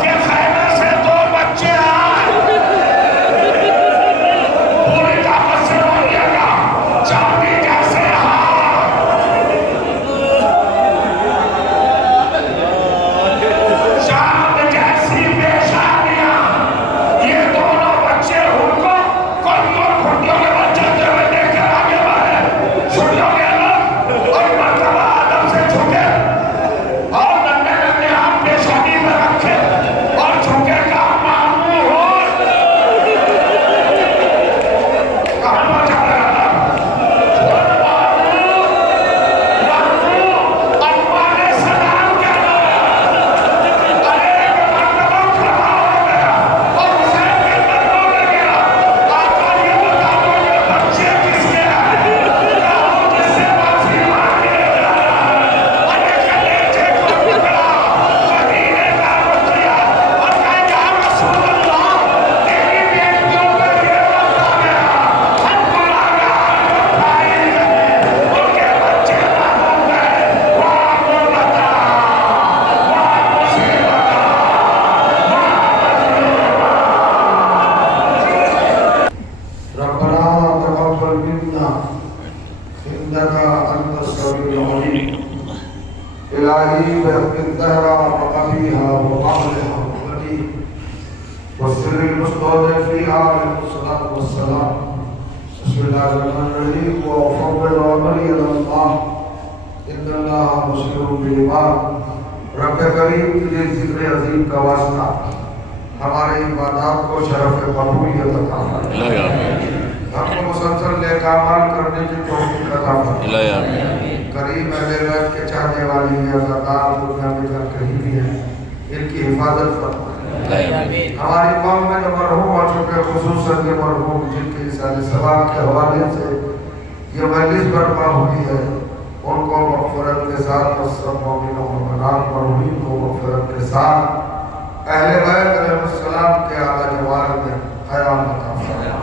کہ خیمے سے 2 بچے آئے، پوری طاقت سے بولیے گا، چاندی جیسے ہاتھ، چاند جیسی پیشانیاں، یہ دونوں بچے ان کو کوہنیوں اور خطبیوں کے بعد چلتے ہوئے دیکھ کر آگے بڑھے، چھوٹوں کے الگ اور مرتبہ آدم سے جھکے اور ننھے ننھے ہاتھ پیشانی میں رکھے اور جھکے کا معمول ہو، کہاں پہنچا رہا تھا؟ اقوال سلام کہہ رہا ارے ایک مرتبہ کھڑا ہو گیا اور حسین کے قدموں میں گرا، آقا یہ بتا دو یہ بچے کس کے ہیں؟ کہو جس سے معافی مانگے جا رہا ہے، ارے کلیجے کو پکڑا، مدینے کا رخ کیا اور کہا یا رسول اللہ تیری بیٹیوں پہ یہ وقت آ گیا، ہم گناہگار اٹھائی گئے، ان کے بچے محروم گئے، وہاں غربتہ، وہاں مصیبتہ، ربنا تقبل منا انك انت السميع العليم الهي بحق الدهر وقبيها وقبلها وقبلي والسر المستودع عليه الصلاه والسلام بسم الله الرحمن الرحيم وفضل وبري الله ان الله بصير بالعباد رب کریم تجھے ذکر عظیم کا واسطہ ہمارے عبادات کو شرف قبولیت عطا فرما، ہم کو مسلسل نیک اعمال کرنے کی توفیق عطا فرما، کریم اہل بیت کے چاہنے والی یہ عزادار دنیا میں جب کہیں بھی ہیں ان کی حفاظت فرما، ہماری قوم میں جو مرحوم ہو چکے خصوصاً یہ مرحوم جن کے اصال ثواب کے حوالے سے یہ مجلس برپا ہوئی ہے ان کو مغفرت کے ساتھ اور سب مومنوں و مومنات مرحومین کو مغفرت کے ساتھ اہل بیت علیہ السلام کے اعلیٰ جوار میں قیام عطا فرما۔